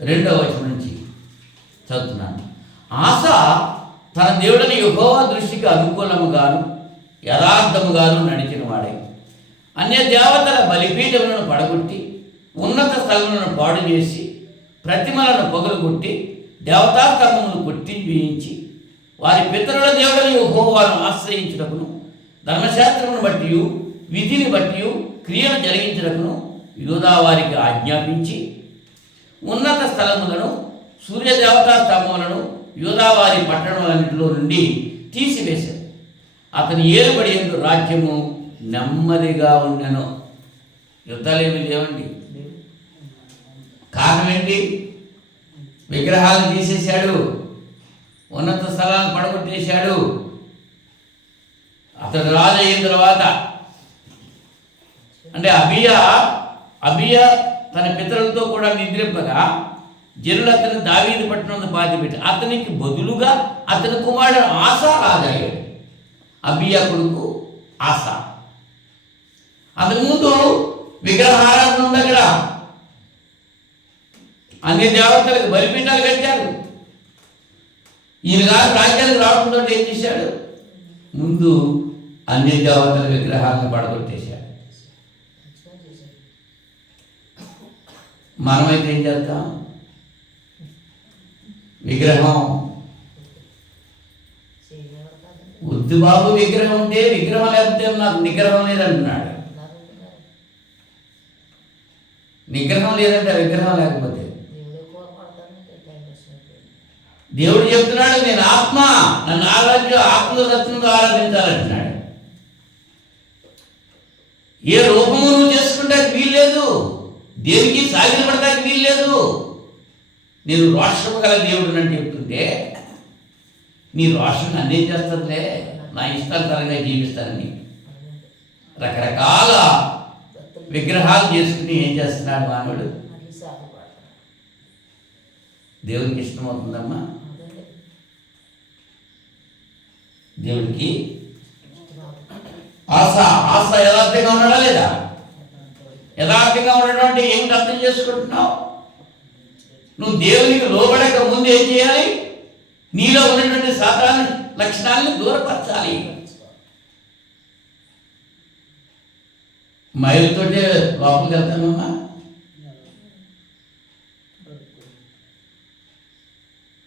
2వ వచనం నుంచి చదువుతున్నాను. ఆశ తన దేవుడిని యెహోవా దృష్టికి అనుకూలముగాను యథార్థముగాను నడిచిన వాడే అన్య దేవతల బలిపీఠములను పడగొట్టి ఉన్నత స్థలములను పాడు చేసి ప్రతిమలను పొగలుగొట్టి దేవతా స్తంభములను కొట్టి వేయించి వారి పితరుల దేవుడిని యెహోవాను ఆశ్రయించుటకును ధర్మశాస్త్రమును బట్టి విధిని బట్టి క్రియను జరిగించుటకును యూదా వారికి ఆజ్ఞాపించి ఉన్నత స్థలములను సూర్యదేవతా స్తంభములను యూదావారి పట్టణములన్నింటిలో నుండి తీసివేశాడు. అతని ఏలుబడి యందు రాజ్యము నెమ్మదిగా ఉండెను. యుద్ధాలేమి లేవండి. కారణం ఏంటి? విగ్రహాలను తీసేశాడు, ఉన్నత స్థలాలను పడగొట్టేశాడు. అతడు రాజు అయిన తర్వాత అంటే అబియా తన పితరులతో కూడా నిద్రింపగా జనులు అతను దావీదు పట్టణంలో బాధ్యపెట్టి అతనికి బదులుగా అతని కుమారుడు ఆసా రాజయ్యాడు. అబియా కొడుకు ఆసా. అంతకుముందు విగ్రహారాధన ఉంది అక్కడ. అన్ని దేవతలకు బలిపీఠాలు కట్టారు. ఈయన గారు రాజ్యానికి రావడంతో ఏం చేశాడు? ముందు అన్ని దేవతల విగ్రహాలను పడగొట్టేశాడు. మనమైతే ఏం చేద్దాం? విగ్రహం వద్దు బాబు, విగ్రహం ఉంటే విగ్రహం లేకపోతే నాకు నిగ్రహం లేదంటున్నాడు. నిగ్రహం లేదంటే విగ్రహం లేకపోతే దేవుడు చెప్తున్నాడు, నేను ఆత్మ, నన్ను ఆత్మతత్వంతో ఆరాధించాలంటున్నాడు. ఏ రూపము నువ్వు చేసుకుంటే వీల్లేదు, దేనికి సాగిలపడటానికి వీల్లేదు. నేను రోషము గల దేవుడు అని చెప్తుంటే నీ రోషం నన్నేం చేస్తుందిలే, నా ఇష్టానుసారంగా జీవిస్తానని రకరకాల విగ్రహాలు చేసుకుని ఏం చేస్తున్నాడు మానవుడు? దేవుడికి ఇష్టమవుతుందమ్మా? దేవుడికి ఆశ యథార్థంగా ఉన్నాడా లేదా? యథార్థంగా ఉండడం అంటే ఏమిటి అర్థం చేసుకుంటున్నావు? నువ్వు దేవునికి లోబడక ముందు ఏం చేయాలి? నీలో ఉన్నటువంటి సాతాను లక్షణాలను దూరపరచాలి. మైలుతోటే లోపలికి వెళ్తానమ్మా.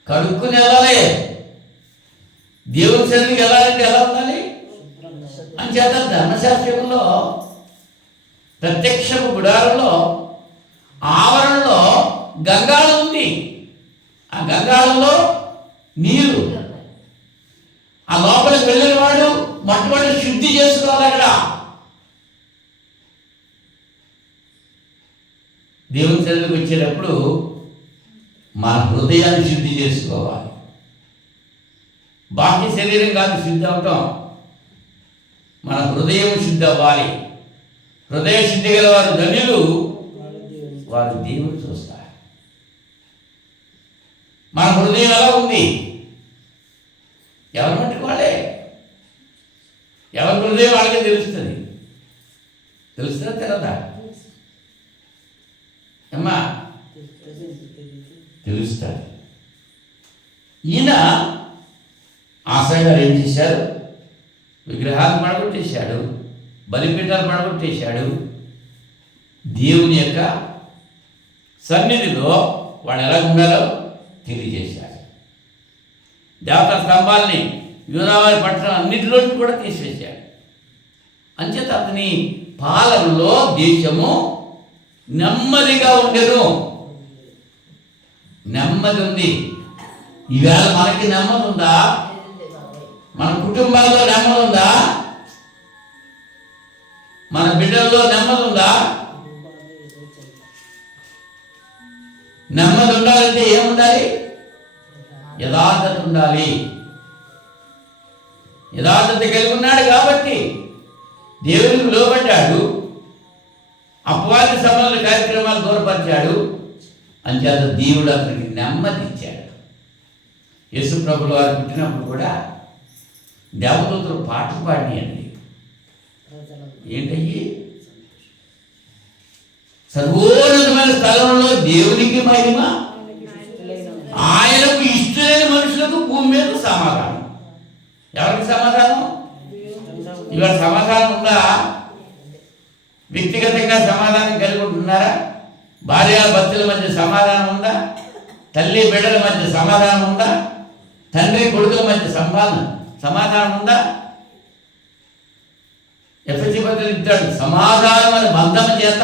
కడుక్కుని వెళ్ళాలి. దేవుని సన్నిధికి వెళ్ళాలంటే ఎలా ఉండాలి? అంచేత ధర్మశాస్త్రంలో ప్రత్యక్ష గుడారంలో ఆవరణలో గంగాళం ఉంది. ఆ గంగాళంలో నీరు. ఆ లోపలికి వెళ్ళిన వాడు మొట్టమొదటి శుద్ధి చేసుకోవాలి. అక్కడ దేవుని సన్నిధికి వచ్చేటప్పుడు మన హృదయాన్ని శుద్ధి చేసుకోవాలి. బాహ్య శరీరం కాదు శుద్ధి అవటం, మన హృదయం శుద్ధి అవ్వాలి. హృదయ శుద్ధి గల వారు ధన్యులు, వారు దేవుడు చూస్తారు. మన హృదయం ఎలా ఉంది? ఎవరి మట్టుకు వాళ్ళే, ఎవరి హృదయం వాళ్ళకే తెలుస్తుంది. తెలుస్తుందా తెలదా అమ్మా? తెలుస్తుంది. ఈయన ఆశయ గారు ఏం చేశారు? విగ్రహాలు పడగొట్టేశాడు, బలిపీఠాలు పడగొట్టేశాడు. దేవుని యొక్క సన్నిధిలో వాళ్ళు ఎలా ఉండాలో తెలియజేశాడు. దేవతా స్తంభాలని యూదావారి పట్టణం అన్నిటిలోని కూడా తీసివేశాడు. అంచేత అతని పాలనలో దేశము నెమ్మదిగా ఉండెను. నెమ్మది ఉంది. ఈవేళ మనకి నెమ్మది ఉందా? మన కుటుంబాల్లో నెమ్మది ఉందా? మన బిడ్డల్లో నెమ్మది ఉందా? నెమ్మది ఉండాలంటే ఏముండాలి? యథార్థత ఉండాలి. యథార్థత కలిగి ఉన్నాడు కాబట్టి దేవునికి లోబడ్డాడు. అపవాది సంబంధ కార్యక్రమాలు దూరపరిచాడు. అంచేత దేవుడు అతనికి నెమ్మది ఇచ్చాడు. యేసు ప్రభుల వారు పుట్టినప్పుడు కూడా దేవదూతలు పాటలు పాడినాయండి. ఏంటయ్యి? సర్వోన్నతమైన స్థలంలో దేవునికి మహిమ, ఆయనకు ఇష్టమైన మనుషులకు భూమి మీద సమాధానం. ఎవరికి సమాధానం? ఇవాళ సమాధానం ఉందా? వ్యక్తిగతంగా సమాధానం కలిగి ఉంటున్నారా? భార్య భర్తల మధ్య సమాధానం ఉందా? తల్లి బిడ్డల మధ్య సమాధానం ఉందా? తండ్రి కొడుకుల మధ్య సమాధానం ఉందా? ఎఫ్ఎస్సి పత్రిక ఇచ్చాడు, సమాధానం అనే బంధము చేత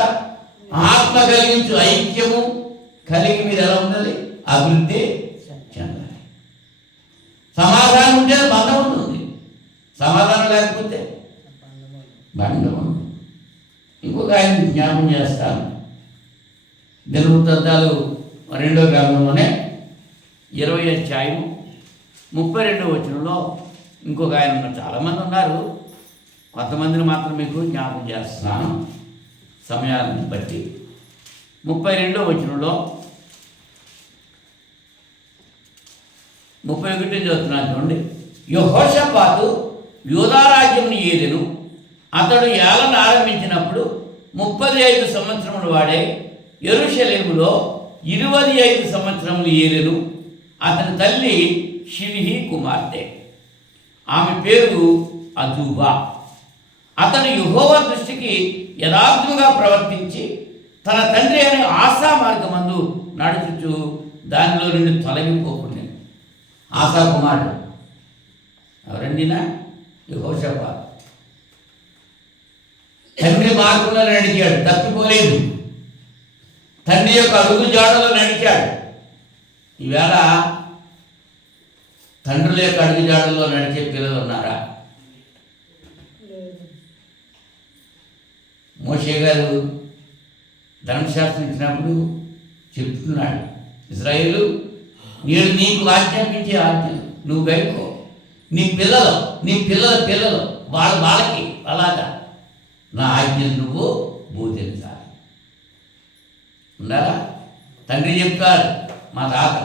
ఆత్మ కలిగించు ఐక్యము కలిగి మీరు ఎలా ఉండాలి? అభివృద్ధి చెందాలి. సమాధానం ఉంటే బంధం ఉంటుంది, సమాధానం లేకపోతే బంధం ఉంది. ఇంకొక ఆయన జ్ఞాపకం చేస్తాను. దినవృత్తాంతాలు 2వ గ్రంథంలోనే 20వ అధ్యాయం 32వ వచనంలో ఇంకొక ఆయన ఉన్నారు. చాలామంది ఉన్నారు, కొంతమందిని మాత్రం మీకు జ్ఞాపకం చేస్తున్నాను సమయాన్ని బట్టి. 32వ వచనంలో 31 చదువుతున్నాను చూడండి. యెహోషాపాతు యూదారాజ్యమును ఏలెను. అతడు ఏలన ఆరంభించినప్పుడు 35 సంవత్సరములు వాడే. యెరూషలేములో 25 సంవత్సరములు ఏలెను. అతని తల్లి షిల్హీ కుమార్తె, ఆమె పేరు అజూబా. అతడు యెహోవా దృష్టికి యథార్థముగా ప్రవర్తించి తన తండ్రి అనే ఆశా మార్గమందు నడుచుచు దానిలో నుండి తొలగిపోకుండా. ఆశా కుమారుడు ఎవరండినా? యెహోషాపాతు. తండ్రి మార్గంలో నడిచాడు, తప్పిపోలేదు. తండ్రి యొక్క అడుగు జాడలో నడిచాడు. ఈవేళ తండ్రుల యొక్క అడుగు జాడల్లో నడిచే పిల్లలు ఉన్నారా? మోషే గారు ధర్మశాస్త్రం ఇచ్చినప్పుడు చెప్తున్నాడు, ఇశ్రాయేలు నేను నీకు ఆజ్ఞాపించే ఆజ్ఞలు నువ్వు గైకో. నీ పిల్లల పిల్లలు వాళ్ళకి అలాగా నా ఆజ్ఞలు నువ్వు బోధించాలి. ఉండాలా? తండ్రి చెప్తాడు, మా తాత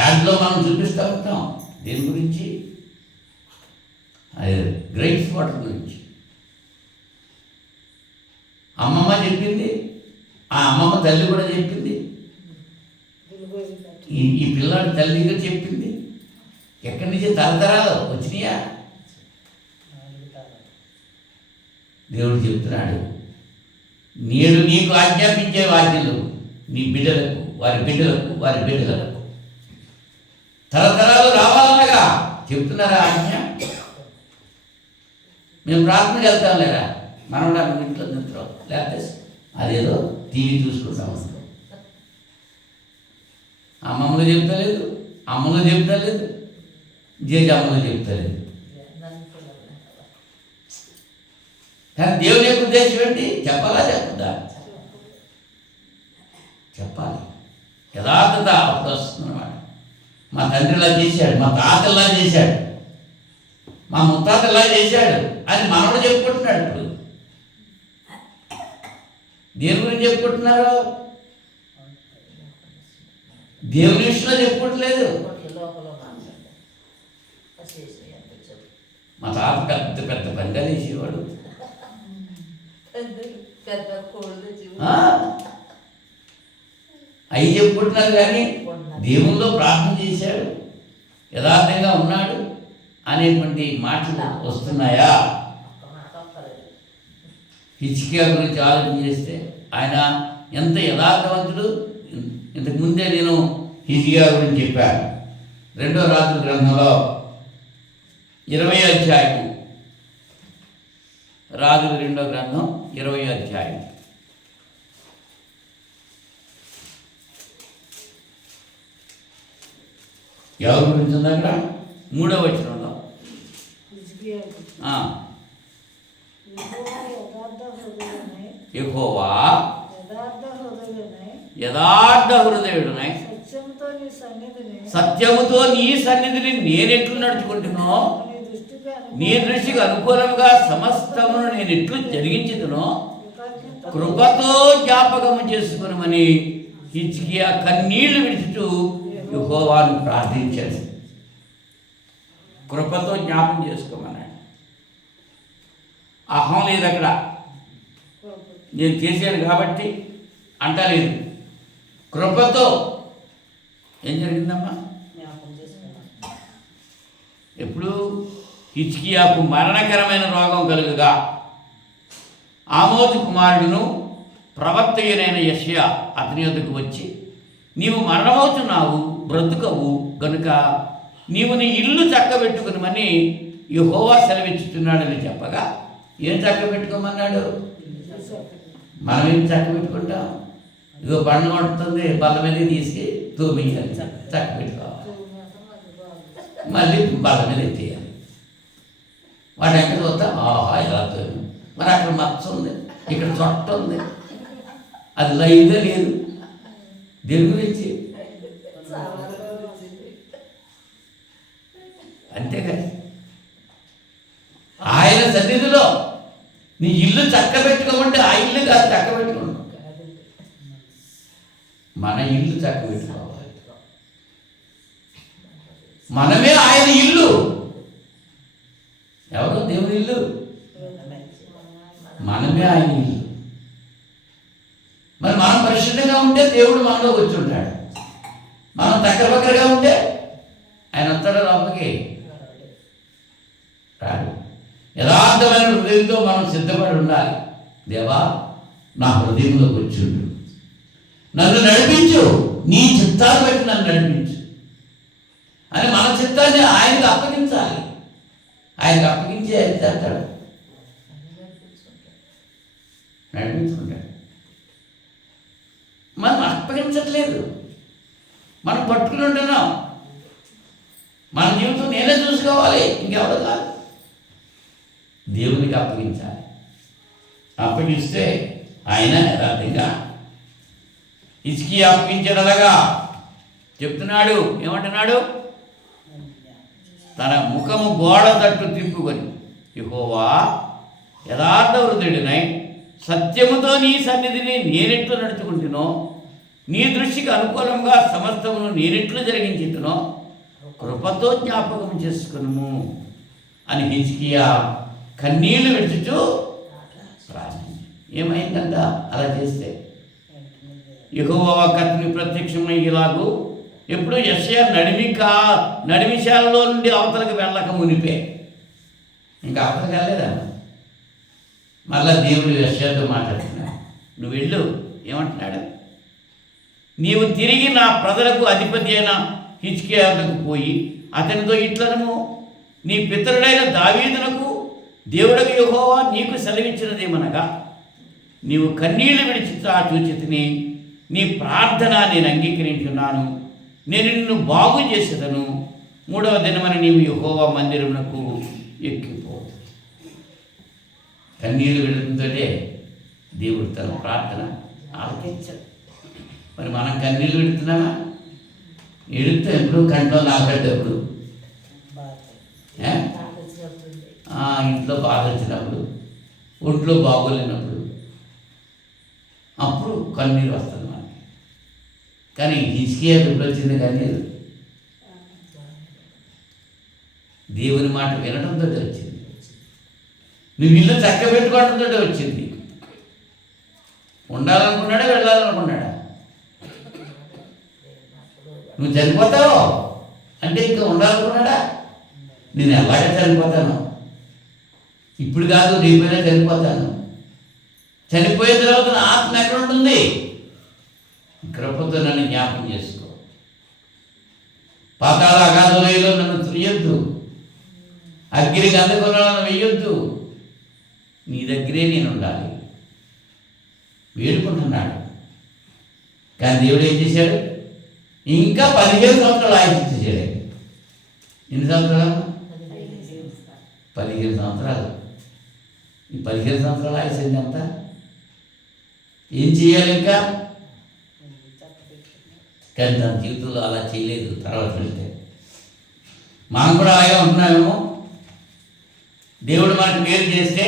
యాడ్లో మనం చూపిస్తూ ఉంటాం. దేని గురించి? అది గ్రేప్స్ వాటర్ గురించి. అమ్మమ్మ చెప్పింది, ఆ అమ్మమ్మ తల్లి కూడా చెప్పింది, ఈ పిల్లాడి తల్లిగా చెప్పింది. ఎక్కడి నుంచి తరతరాలు వచ్చినాయా? దేవుడు చెప్తున్నాడు, నేను నీకు ఆజ్ఞాపించే ఆజ్ఞలు నీ బిడ్డలకు, వారి బిడ్డలకు, వారి బిడ్డలకు తరతరాలు రావాలనగా చెప్తున్నారా ఆజ్ఞ? మేము ప్రార్థనకి వెళ్తాం లేదా? మనం ఇంట్లో నిద్రం లేకపోతే అదేదో టీవీ చూసుకుంటాం. అమ్మమ్మగా చెప్తలేదు, అమ్మగా చెప్తలేదు, జేజమ్మగా చెప్తలేదు. కానీ దేవుని యొక్క ఉద్దేశం ఏంటి? చెప్పాలా చెప్పద్దా? చెప్పాలి. యథార్థత అప్పుడు వస్తుందన్నమాట. మా తండ్రి ఇలా చేశాడు, మా తాత ఇలా చేశాడు, మా ముత్తాత ఇలా చేశాడు అని మనవడు చెప్పుకుంటున్నాడు. ఇప్పుడు దేని గురించి చెప్పుకుంటున్నారు? దేవుని విషయంలో చెప్పుకోవట్లేదు. మా తాత పెద్ద పెద్ద పనిగా చేసేవాడు, అవి చెప్పుకుంటున్నారు. కానీ దేవుల్లో ప్రార్థన చేశాడు, యథార్థంగా ఉన్నాడు అనేటువంటి మాటలు వస్తున్నాయా? హిజ్కియా గురించి ఆలోచన చేస్తే ఆయన ఎంత యథార్థవంతుడు. ఇంతకుముందే నేను హిజ్కియా గురించి చెప్పాను. 2వ రాజుల గ్రంథంలో 20వ అధ్యాయం, రాజుల 2వ గ్రంథం 20వ అధ్యాయం. ఎవరి గురించి ఉంది అక్కడ? 3వ వచనంలో యెహోవా యథార్థ హృదయుడునై సత్యముతో నీ సన్నిధిని నేనెట్లు నడుచుకుంటున్నానో, నీ దృష్టికి అనుకూలంగా సమస్తమును నేను ఎట్లు జరిగించుదునో కృపతో జ్ఞాపకము చేసుకునమని హిజ్కియా కన్నీళ్లు విడుచుతూ యెహోవాను ప్రార్థించాడు. కృపతో జ్ఞాపకం చేసుకోమన్నాడు. అహం లేదు అక్కడ, నేను చేశాను కాబట్టి అంటలేదు. కృపతో ఏం జరిగిందమ్మా? ఎప్పుడు హిజ్కియాకు మరణకరమైన రోగం కలుగగా ఆమోజు కుమారుడును ప్రవక్త అయిన యెషయా అతని వద్దకు వచ్చి, నీవు మరణమవుతున్నావు, బ్రతుకవు గనుక నీవు నీ ఇల్లు చక్కబెట్టుకునమని యెహోవా సెలవిచ్చుతున్నాడని చెప్పగా, ఏం చక్కబెట్టుకోమన్నాడు? మనం ఏం చక్కబెట్టుకుంటాం? ఇదిగో బండ పడుతుంది, బల్ల మీద తీసుకు తూమియాలి, చక్కబెట్టుకోవాలి, మళ్ళీ బల్ల మీద ఎత్తేయాలి. వాటి ఎక్కడ చూస్తా, ఆహా ఇలా తోమి, మరి అక్కడ మచ్చ ఉంది, ఇక్కడ చొట్ట ఉంది, అది లైవ్గా లేదు. దేని గురించి? అంతేకాదు, ఆయన సన్నిధిలో నీ ఇల్లు చక్కబెట్టుకోమంటే ఆ ఇల్లు కాదు చక్కబెట్టుకోండి, మన ఇల్లు చక్కబెట్టుకోవాలి. మనమే ఆయన ఇల్లు. ఎవరు దేవుని ఇల్లు? మనమే ఆయన ఇల్లు. మరి మనం పరిశుద్ధంగా ఉంటే దేవుడు మనలో వచ్చి ఉంటాడు. మనం దగ్గరగా ఉంటే ఆయన వస్తాడు లోపలికి రాడు. యథార్థమైన హృదయంతో మనం సిద్ధపడి ఉండాలి. దేవా, నా హృదయంలోకి వచ్చిండు, నన్ను నడిపించు, నీ చిత్తాన్ని బట్టి నన్ను నడిపించు అని మన చిత్తాన్ని ఆయనకు అప్పగించాలి. ఆయనకు అప్పగించి ఆయన చేస్తాడు, నడిపించుకుంటాడు. మనం అప్పగించట్లేదు, మనం పట్టుకుని ఉంటున్నాం. మన జీవితం నేనే చూసుకోవాలి, ఇంకెవరు కాదు. దేవునికి అప్పగించాలి. అప్పగిస్తే ఆయన యథార్థంగా హిజ్కియా అప్పగించేలాగా చెప్తున్నాడు. ఏమంటున్నాడు? తన ముఖము గోడ తట్టు తిప్పుకొని, యెహోవా యథార్థ హృదయుడినై సత్యముతో నీ సన్నిధిని నేనెట్లు నడుచుకుంటునో, నీ దృష్టికి అనుకూలంగా సమస్తమును నేనెట్లు జరిగించుతునో కృపతో జ్ఞాపకం చేసుకును అని హిజ్కియా కన్నీళ్లు విడుచుచూ ప్రార్థించాడు. ఏమైందంట అలా చేస్తే? యెహోవా అతనికి ప్రత్యక్షమై ఇలాగూ, ఎప్పుడు యెషయా నడిమిశాలలో నుండి అవతలకు వెళ్ళక మునిపే, ఇంకా అవతలకు వెళ్ళలేదా? మళ్ళా దేవుడు యెషయాతో మాట్లాడుతున్నాడు. నువ్వు వెళ్ళు, ఏమంటున్నాడు? నీవు తిరిగి నా ప్రజలకు అధిపతి అయిన హిజ్కియాకు పోయి అతనితో ఇట్లనము, నీ పితరుడైన దావీదునకు దేవుడకు యెహోవా నీకు సెలవిచ్చినదేమనగా, నీవు కన్నీళ్లు విడిచి చూచితిని, నీ ప్రార్థన నేను అంగీకరించున్నాను, నేను నిన్ను బాగు చేసేదను, 3వ దినమన నీవు యెహోవా మందిరమునకు ఎక్కిపో. కన్నీళ్లు విడడంతోనే దేవుడు తన ప్రార్థన ఆలకించాడు. మరి మనం కన్నీళ్ళు పెడుతున్నామా? ఎడుతాం ఎప్పుడు, కంట్లో నాకట్టేప్పుడు, ఇంట్లో బాధ వచ్చినప్పుడు, ఒంట్లో బాగోలేనప్పుడు, అప్పుడు కన్నీరు వస్తుంది మనకి. కానీ హిజ్కియా ఎప్పుడు వచ్చింది కన్నీరు? దేవుని మాట వినడంతో వచ్చింది. నువ్వు ఇల్లు చక్క పెట్టుకోవడంతో వచ్చింది. ఉండాలనుకున్నాడా, వెళ్ళాలనుకున్నాడా? నువ్వు చనిపోతావు అంటే ఇంకా ఉండాలనుకున్నాడా? నేను ఎలాగే చనిపోతాను, ఇప్పుడు కాదు రేపైనా చనిపోతాను. చనిపోయిన తర్వాత నా ఆత్మ ఎక్కడ ఉంటుంది? కృపతో నన్ను జ్ఞాపకం చేసుకో. పాతాళ అగాధంలో నన్ను తుయ్యొద్దు, అగ్నికి అందుకున్న నన్ను వెయ్యొద్దు. నీ దగ్గరే నేను ఉండాలి వేడుకుంటున్నాడు. కానీ దేవుడు ఏం చేశాడు? ఇంకా 15 సంవత్సరాలు ఆయుష్చేశాడు. ఎన్ని సంవత్సరాలు? 15 సంవత్సరాలు. ఈ 15 సంవత్సరాలు ఆయుష్ ఎంత? ఏం చేయాలి ఇంకా? కానీ తన జీవితంలో అలా చేయలేదు. తర్వాత వెళ్తే మనం కూడా అలాగే ఉంటున్నామేమో. దేవుడు మనకు మేలు చేస్తే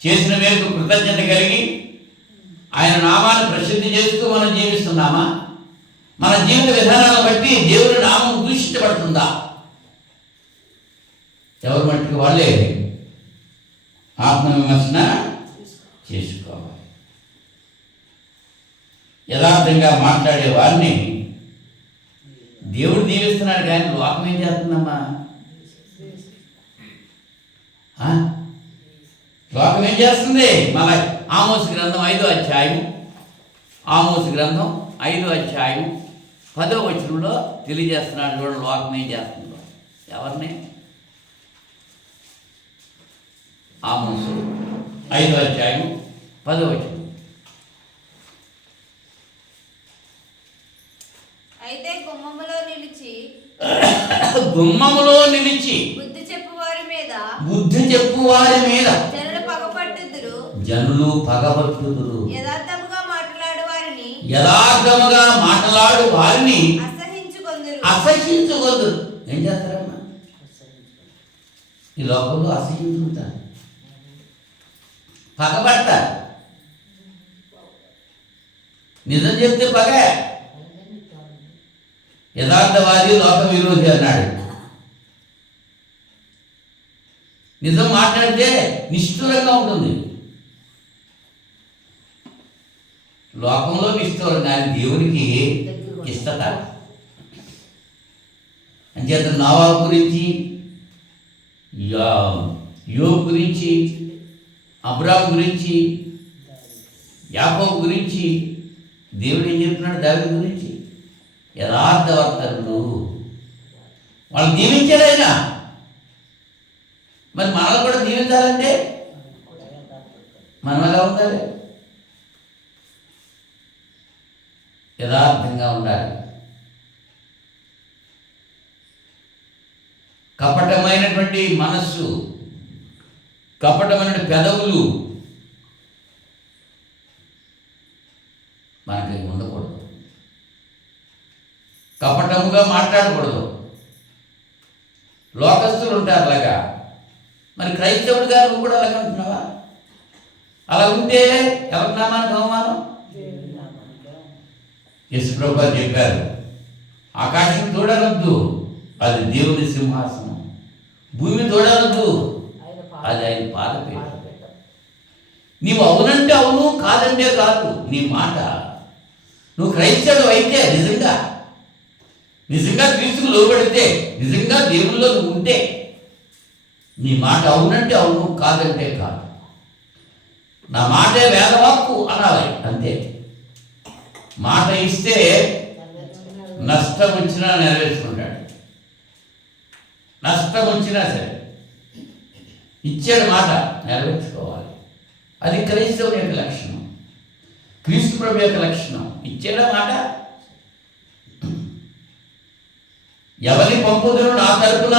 చేసిన మేరకు కృతజ్ఞత కలిగి ఆయన నామాన్ని ప్రసిద్ధి చేస్తూ మనం జీవిస్తున్నామా? మన జీవిత విధానాలను బట్టి దేవుడి నామం దూషించబడుతుందా? ఎవరి మట్టుకు వాళ్ళే ఆత్మ విమర్శన చేసుకోవాలి. యథార్థంగా మాట్లాడే వారిని దేవుడు దీవిస్తున్నాడు, కానీ లోకం ఏం చేస్తుందమ్మా? లోకం ఏం చేస్తుంది? మన ఆమోసు గ్రంథం 5వ అధ్యాయం, ఆమోసు గ్రంథం 5వ అధ్యాయం 10వ వచనంలో తెలియజేస్తున్నాడు. చూడండి లోకం ఏం చేస్తుందో. ఎవరిని? ఆమోసు 5వ అధ్యాయం 10వ వచనం. అయితే గుమ్మములో నిలిచి బుద్ధి చెప్పు వారి మీద జనులు పగపట్టుదురు. యథార్థముగా మాట్లాడు వారిని అసహించుకొందురు. ఏం చేస్తారమ్మా? ఈ లోకంలో అసహించుకుంటారు, పగబడతారు. నిజం చెప్తే పగ. యథార్థవాది లోక విరోధి అన్నాడు. నిజం మాట్లాడితే నిష్ఠూరంగా ఉంటుంది. లోకంలో నిష్ఠూరం, కానీ దేవునికి ఇష్టత. అంచేత నోవా గురించి, యోబు గురించి, అబ్రాహాము గురించి, యాకోబు గురించి దేవుడు ఏం చెప్తున్నాడు? దావీదు గురించి యథార్థవర్తనులు. వాళ్ళు దీవించాడు ఆయన. మరి మనల్ని కూడా దీవించాలంటే మనం ఎలా ఉండాలి? యథార్థంగా ఉండాలి. కపటమైనటువంటి మనస్సు, కపటమైనటువంటి పెదవులు మనకి ఉండకూడదు. కపటముగా మాట్లాడకూడదు. లోకస్తులు ఉంటారు అలాగా. మరి క్రైస్తవుడిగా నువ్వు కూడా అలాగే ఉంటున్నావా? అలా ఉంటే ఎవరి నామానికి అవమానం? యేసుప్రభు గారు చెప్పారు, ఆకాశం చూడవద్దు, అది దేవుని సింహాసనం. భూమి చూడవద్దు, అది ఆయన పాదపీఠం. నీవు అవునంటే అవును, కాదంటే కాదు. నీ మాట, నువ్వు క్రైస్తవుడు అయితే నిజంగా క్రీస్తుకు లోబడితే, నిజంగా దేవుల్లో నువ్వు ఉంటే, నీ మాట అవునంటే అవును, కాదంటే కాదు. నా మాటే వేదవాక్కు అనాలి, అంతే. మాట ఇస్తే నష్టం వచ్చినా నెరవేర్చుకుంటాడు. నష్టం వచ్చినా సరే ఇచ్చాడు, మాట నెరవేర్చుకోవాలి. అది క్రైస్తవుని యొక్క లక్షణం, క్రీస్తు ప్రభు యొక్క లక్షణం. ఇచ్చాడా మాట? ఎవరిని పంపుదురు నా తరపున,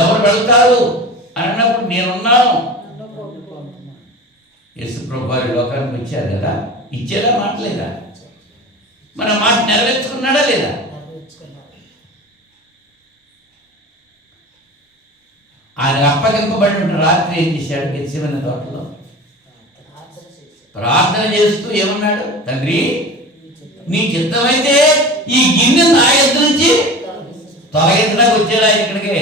ఎవరు వెళ్తారు అని అన్నప్పుడు నేనున్నాను. యేసు ప్రభు వారి లోకానికి వచ్చారు కదా, ఇచ్చేదా మాటలేదా? మన మాట నెరవేర్చుకున్నాడా లేదా? ఆయన అప్పగింపబడిన రాత్రి ఏం చేశాడు? గెత్సేమనే తోటలో ప్రార్థన చేస్తూ ఏమన్నాడు? తండ్రి, నీ చిత్తమైతే ఈ గిన్నె నా ఎద్దు నుంచి తొలగించడానికి వచ్చాడు ఆయన ఇక్కడికి.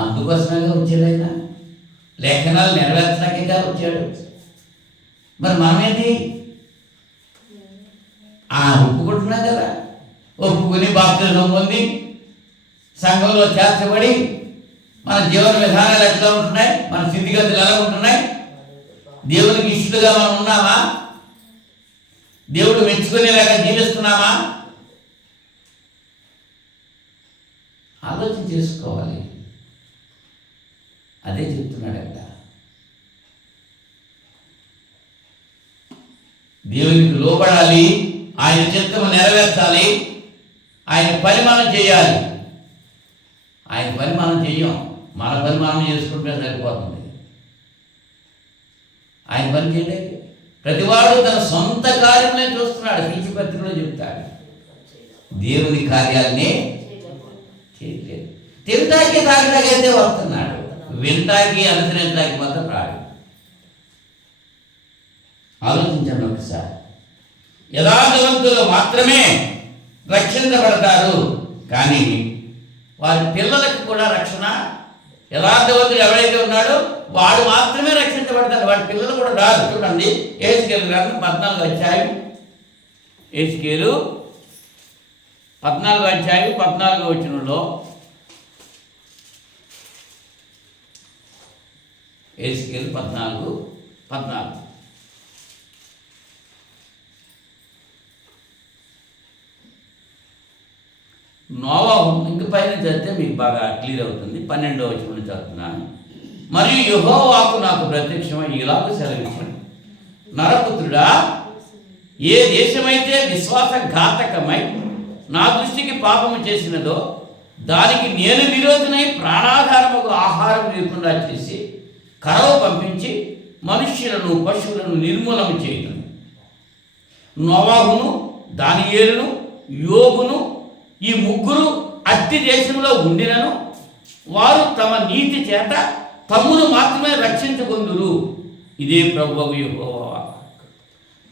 అందుకోసమేగా వచ్చాడు ఆయన, లేఖనాలు నెరవేర్చడానికిగా వచ్చాడు. మరి మనమేంటి? ఒప్పుకుంటున్నాం కదా, ఒప్పుకుని బాప్తిజం పొంది సంఘంలో చేర్చబడి మన జీవన విధానాలు ఎట్లా ఉంటున్నాయి, మన స్థితిగతులు ఎలా ఉంటున్నాయి, దేవునికి ఇష్టలుగా మనం ఉన్నామా, దేవుడు మెచ్చుకునేలాగా జీవిస్తున్నామా? ఆలోచన చేసుకోవాలి. అదే చెప్తున్నాడు అక్కడ. దేవునికి లోబడాలి, ఆయన చిత్తము నెరవేర్చాలి, ఆయన పని మనం చేయాలి. ఆయన పని మనం చెయ్యం, మన పని మనం చేసుకుంటే సరిపోతుంది. ఆయన పని చేయలేదు. ప్రతివాడు తన సొంత కార్యమే చూస్తున్నాడు. ఫిలిప్పీ పత్రికలో చెప్తాడు, దేవుని కార్యాలనే చేయలేదు. తింటాకి తాగడాకైతే వస్తున్నాడు, వింటాకి అనుసరించడానికి మాత్రం రాడు. ఆలోచించండి ఒకసారి. యథార్థవంతులు మాత్రమే రక్షించబడతారు, కానీ వారి పిల్లలకు కూడా రక్షణ. యథార్థవంతుడు ఎవరైతే ఉన్నాడో వాడు మాత్రమే రక్షించబడతాడు, వాడి పిల్లలు కూడా రాదు. చూడండి, ఏస్కేలు గ్రంథం 14వ అధ్యాయం, ఏస్కేలు 14వ అధ్యాయం 14వ వచనంలో, ఏస్కేలు 14:14 నోవాహు, ఇంక పైన చదివితే మీకు బాగా క్లియర్ అవుతుంది. 12వ వచనం చదువుతున్నాను. మరియు యెహోవాకు నాకు ప్రత్యక్షమై ఇలాగ సెలవిచ్చాడు, నరపుత్రుడా, ఏ దేశమైతే విశ్వాసఘాతకమై నా దృష్టికి పాపము చేసినదో దానికి నేను విరోధనై ప్రాణాధారముకు ఆహారం లేకుండా చేసి కరవ పంపించి మనుష్యులను పశువులను నిర్మూలన చేయటం. నోవాహును, దానియేలును, యోబును ఈ ముగ్గురు అట్టి దేశంలో ఉండినను వారు తమ నీతి చేత తమ్మును మాత్రమే రక్షించుకొందురు. ఇదే ప్రభువు యెహోవా.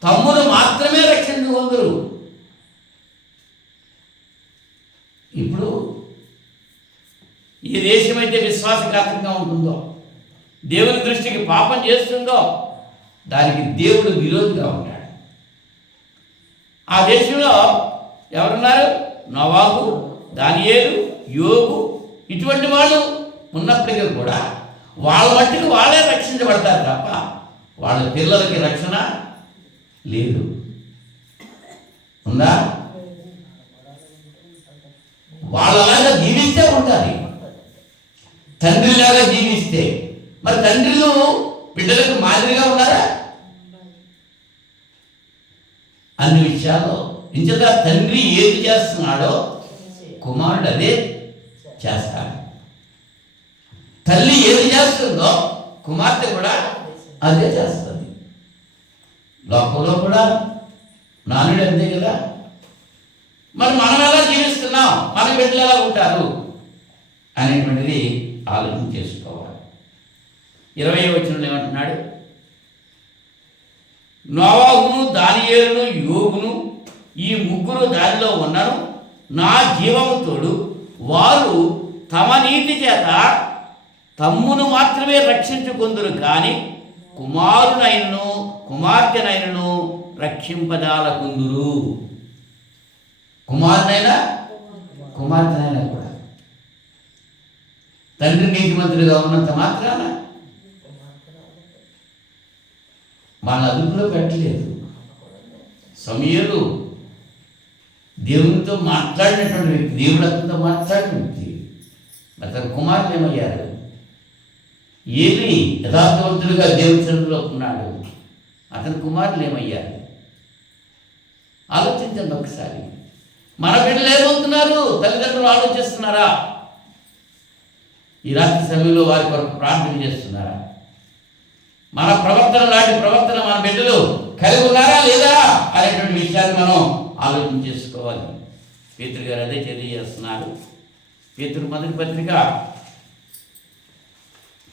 తమ్మును మాత్రమే రక్షించుకొందురు. ఇప్పుడు ఈ దేశమైతే విశ్వాసఘాతంగా ఉంటుందో, దేవుని దృష్టికి పాపం చేస్తుందో, దానికి దేవుడు విరోధిగా ఉంటాడు. ఆ దేశంలో ఎవరున్నారు? నోవాహు, దానియేలు, యోబు ఇటువంటి వాళ్ళు ఉన్నప్పటికీ కూడా వాళ్ళ మట్టుకు వాళ్ళే రక్షించబడతారు తప్ప వాళ్ళ పిల్లలకి రక్షణ లేదు. ఉందా? వాళ్ళలాగా జీవిస్తే ఉండాలి, తండ్రిలాగా జీవిస్తే. మరి తండ్రులు బిడ్డలకు మాదిరిగా ఉన్నారా? అన్ని విషయాల్లో ఇంచేత తండ్రి ఏది చేస్తున్నాడో కుమారుడు అదే చేస్తాడు. తల్లి ఏది చేస్తుందో కుమార్తె కూడా అదే చేస్తుంది. లోకంలో కూడా నానుడు అంతే కదా. మరి మనం ఎలా జీవిస్తున్నాం, మన బిడ్డలు ఎలా ఉంటారు అనేటువంటిది ఆలోచన చేసుకోవాలి. 20వ వచనంలో ఏమంటున్నాడు? నోవాహును, దానియేలును, యోబును ఈ ముగ్గురు దారిలో ఉన్నారు. నా జీవము తోడు వారు తమ నీతి చేత తమ్మును మాత్రమే రక్షించుకొందురు, కానీ కుమారునైనను కుమార్తెనైనను రక్షింపజాలకుందురు. కుమారునైనా కుమార్తెనైనా కూడా తండ్రి నీతిమంతుడిగా ఉన్నంత మాత్రాన వాళ్ళ అదుపులో పెట్టలేదు. సమూయేలు దేవునితో మాట్లాడినటువంటి వ్యక్తి, దేవుడు అతనితో మాట్లాడిన వ్యక్తి. అతని కుమారులు ఏమయ్యారు? ఏలి యథార్థవంతుడిగా దేవుని సన్నిధిలో ఉన్నాడు, అతని కుమారులు ఏమయ్యారు? ఆలోచించండి ఒకసారి. మన బిడ్డలు ఏమవుతున్నారు? తల్లిదండ్రులు ఆలోచిస్తున్నారా? ఈ రాత్రి సమయంలో వారి కొరకు ప్రార్థన చేస్తున్నారా? మన ప్రవర్తన లాంటి ప్రవర్తన మన బిడ్డలు కలిగి ఉన్నారా లేదా అనేటువంటి విషయాన్ని మనం ఆలోచన చేసుకోవాలి. పేతురు గారు అదే తెలియజేస్తున్నారు. పేతురు మొదటి పత్రిక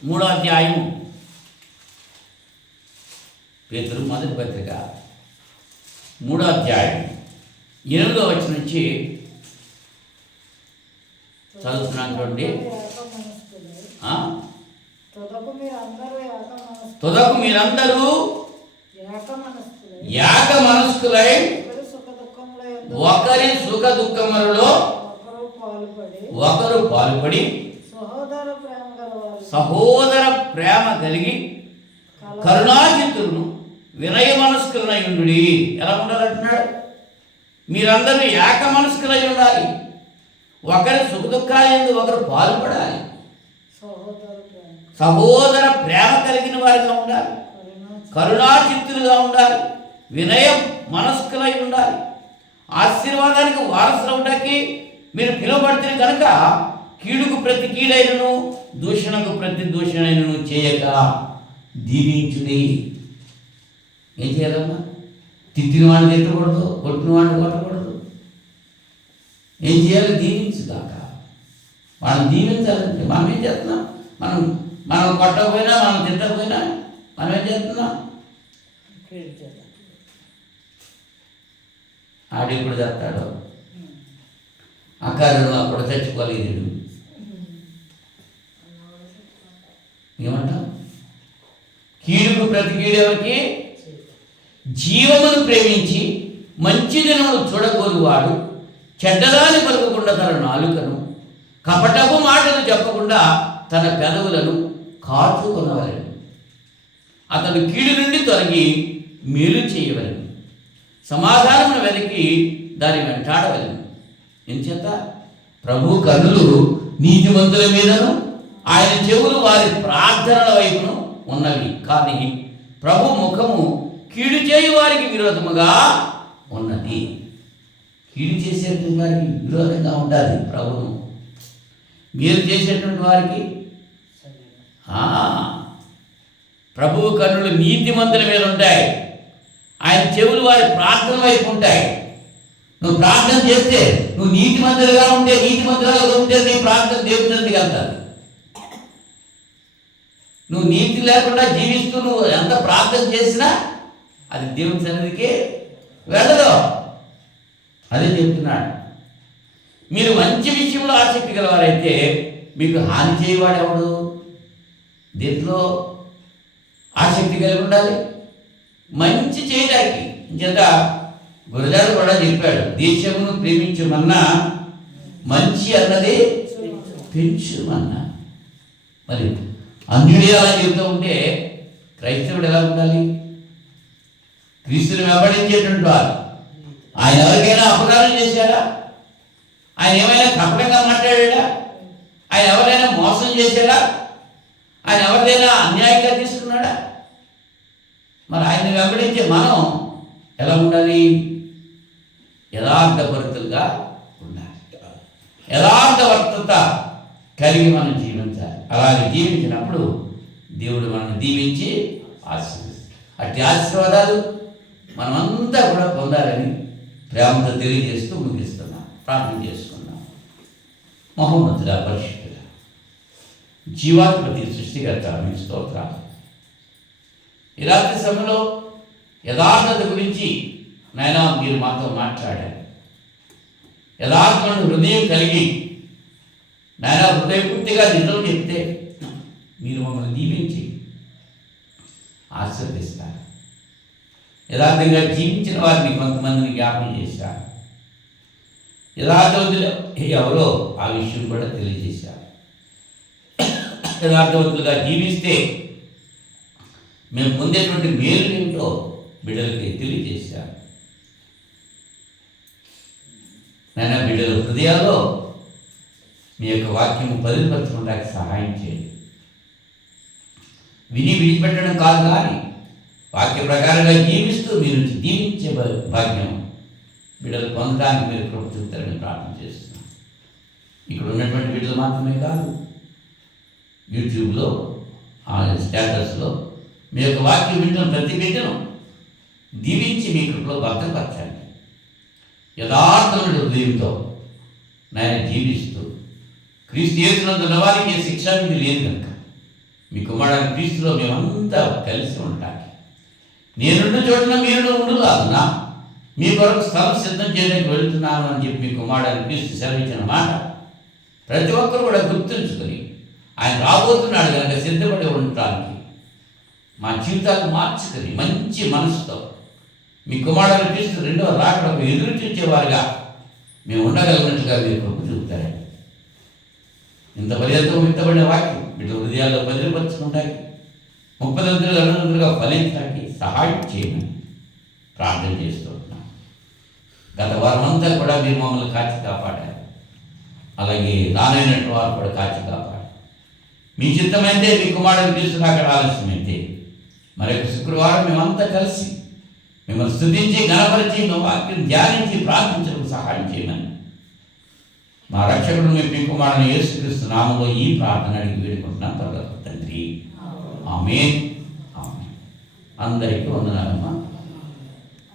3వ అధ్యాయం, పేతురు మొదటి పత్రిక 3వ అధ్యాయం 8వ వచనం నుంచి చదువుతున్నాను చూడండి. తుదకు మీరందరూ ఏక మనస్కులై ఒకరి సుఖ దుఃఖములలో ఒకరు పాలుపడి సహోదర ప్రేమ కలిగి కరుణాచిత్తులను వినయ మనస్కులై ఉండుడి. ఎలా ఉండాలంటున్నాడు? మీరందరూ ఏక మనస్కులై ఉండాలి. ఒకరి సుఖ దుఃఖాలందు ఒకరు పాల్పడాలి. సహోదర ప్రేమ కలిగిన వారిగా ఉండాలి. కరుణాచిత్తులుగా ఉండాలి. వినయ మనస్కులై ఉండాలి. ఆశీర్వాదానికి వారసులవుటకి మీరు పిలువబడితే కనుక కీడుకు ప్రతి కీడైనను దూషణకు ప్రతి దూషణైనను చేయక దీవించుడి. ఏం చేయాలమ్మా? తిట్టిన వాడిని తిట్టకూడదు, కొట్టిన వాడిని కొట్టకూడదు. ఏం చేయాలి? దీవించుదాక. వాళ్ళని దీవించాలంటే మనం ఏం చేస్తున్నాం? మనం కొట్టకపోయినా, మనం తిట్టకపోయినా మనం ఏం చేస్తున్నాం? ఆడెప్పుడు చేస్తాడు? అకారంలో అప్పుడు చచ్చిపోలేదు. ఏమంటాం? కీడుకు ప్రతి కీడెవరికి? జీవమును ప్రేమించి మంచి దినమును చూడగోరువాడు చెడ్డదాన్ని పలకకుండా తన నాలుకను, కపటపు మాటలు చెప్పకుండా తన పెదవులను కాచుకొనవలెను. అతను కీడు నుండి తొలగి మేలు చేయవలెను. సమాధానమును వెతికి దాని వెంటాడవలెను. ఎంచేత ప్రభు కన్నులు నీతిమంతుల మీదను ఆయన చెవులు వారి ప్రార్థనల వైపును ఉన్నవి. కానీ ప్రభు ముఖము కీడు చేయు వారికి విరోధముగా ఉన్నది. కీడు చేసేటువంటి వారికి విరోధంగా ఉండాలి ప్రభును. మేలు చేసేటువంటి వారికి ప్రభువు కన్నులు నీతిమంతుల మీద ఉంటాయి. ఆయన చెవులు వారి ప్రార్థన వైపు ఉంటాయి. నువ్వు ప్రార్థన చేస్తే, నువ్వు నీతిమంతులుగా ఉంటే నీ ప్రార్థన దేవుని సన్నిధికి వెళ్తాది. నువ్వు నీతి లేకుండా జీవిస్తూ నువ్వు ఎంత ప్రార్థన చేసినా అది దేవుని సన్నిధికి వెళ్ళదు. అదే చెప్తున్నాడు. మీరు మంచి విషయంలో ఆసక్తి గలవారైతే మీకు హాని చేయవాడు ఎవడు? దీంట్లో ఆసక్తి కలిగి ఉండాలి, మంచి చేయడానికి. చేత గురజాడు కూడా చెప్పాడు, దేశమును ప్రేమించమన్నా మంచి అన్నది పెంచుమన్నా. మరి అన్యుడే అలా చెబుతూ ఉంటే క్రైస్తవుడు ఎలా ఉండాలి? క్రీస్తుని వెంబడించేటువంటి వారు. ఆయన ఎవరికైనా అపకారం చేశాడా? ఆయన ఏమైనా కపటంగా మాట్లాడా? ఆయన ఎవరైనా మోసం చేశాడా? ఆయన ఎవరిదైనా అన్యాయంగా తీసుకున్నాడా? మరి ఆయన్ని వెంబడించే మనం ఎలా ఉండాలి? యథార్థపరుతులుగా ఉండాలి. యథార్థవర్తత కలిగి మనం జీవించాలి. అలాగే జీవించినప్పుడు దేవుడు మనల్ని దీవించి ఆశీర్వదిస్తాడు. అట్టి ఆశీర్వాదాలు మనమంతా కూడా పొందాలని ప్రేమతో తెలియజేస్తూ ముగిస్తున్నాం. ప్రార్థన చేసుకున్నాం. మహోన్నతుడా, పరిశుద్ధుడా, జీవాధిపతి, సృష్టికర్త, మీ స్తోత్రాలు. ఈ రాత్రి సమయంలో యథార్థత గురించి నాయనా మీరు మాతో మాట్లాడారు. యథార్థమైన హృదయం కలిగి నాయనా హృదయపూర్తిగా నిజం చెప్తే మీరు మమ్మల్ని దీవించి ఆశీర్వదిస్తారు. యథార్థంగా జీవించిన వారిని కొంతమందిని జ్ఞాపకం చేశారు. యథార్థవంతులు ఎవరో ఆ విషయం కూడా తెలియజేశారు. యథార్థవంతులుగా జీవిస్తే మేము పొందేటువంటి మేలు ఏమిటో బిడ్డలకి తెలియజేశారు. నాయన బిడ్డల హృదయాల్లో మీ యొక్క వాక్యము పదిలిపరచడానికి సహాయం చేయండి. విని విడిచిపెట్టడం కాదు, కానీ వాక్య ప్రకారంగా జీవిస్తూ మీరు జీవించే భాగ్యం బిడ్డలు పొందడానికి మీరు కృప చూపుతారని ప్రార్థన చేస్తున్నాం. ఇక్కడ ఉన్నటువంటి బిడ్డలు మాత్రమే కాదు, యూట్యూబ్లో ఆ స్టేటస్లో మీ యొక్క వాక్యం వింటున్న ప్రతి బిడ్డను దీవించి మీ కృపలో భద్రపరచండి. యథార్థమైన హృదయంతో నాయన జీవిస్తూ క్రీస్తు యేసునందున్న వారికి ఏ శిక్ష విధి లేదు కనుక మీ కుమారుడు క్రీస్తులో మేమంతా కలిసి ఉంటాం. నేనున్న చోటున మీరు ఉండులాగునా మీ కొరకు స్థలం సిద్ధం చేయడానికి వెళుతున్నాను అని చెప్పి మీ కుమారుడు క్రీస్తు సెలవిచ్చిన మాట ప్రతి ఒక్కరు కూడా గుర్తుంచుకొని ఆయన రాబోతున్నాడు కనుక సిద్ధపడి ఉండటానికి మా జీవితాలు మార్చుకొని మంచి మనసుతో మీ కుమారుడు క్రీస్తు రెండవ రాకడకు ఎదురు చూచేవారుగా మేము ఉండగలిగినట్లుగా మీరు కృప చూపుతారండి. ఇంత పర్యంతం విత్తబడిన వాక్యం వీటి హృదయాల్లో భద్రపరుచుకుంటాయి, 30 అనంతలుగా ఫలించడానికి సహాయం చేయమని ప్రార్థన చేస్తూ ఉన్నాం. గత వారం అంతా కూడా మీరు మమ్మల్ని కాచి కాపాడారు, అలాగే రానైనట్టు వారు కూడా కాచి కాపాడారు. మీ చిత్తమైతే మీ కుమారుడు క్రీస్తు అక్కడ ఆలస్యమైతే మరొక శుక్రవారం మేమంతా కలిసి మిమ్మల్ని స్తుతించి గణపరిచి మీ వాక్యం ధ్యానించి ప్రార్థించడం సహాయం చేయమని మా రక్షకుడు మీ కుమారుని యేసుక్రీస్తు నామములో ఈ ప్రార్థన అడిగి వేడుకుంటున్నాం పరలోక తండ్రి. ఆమేన్. ఆమేన్. అందరికీ వందనాలమ్మా.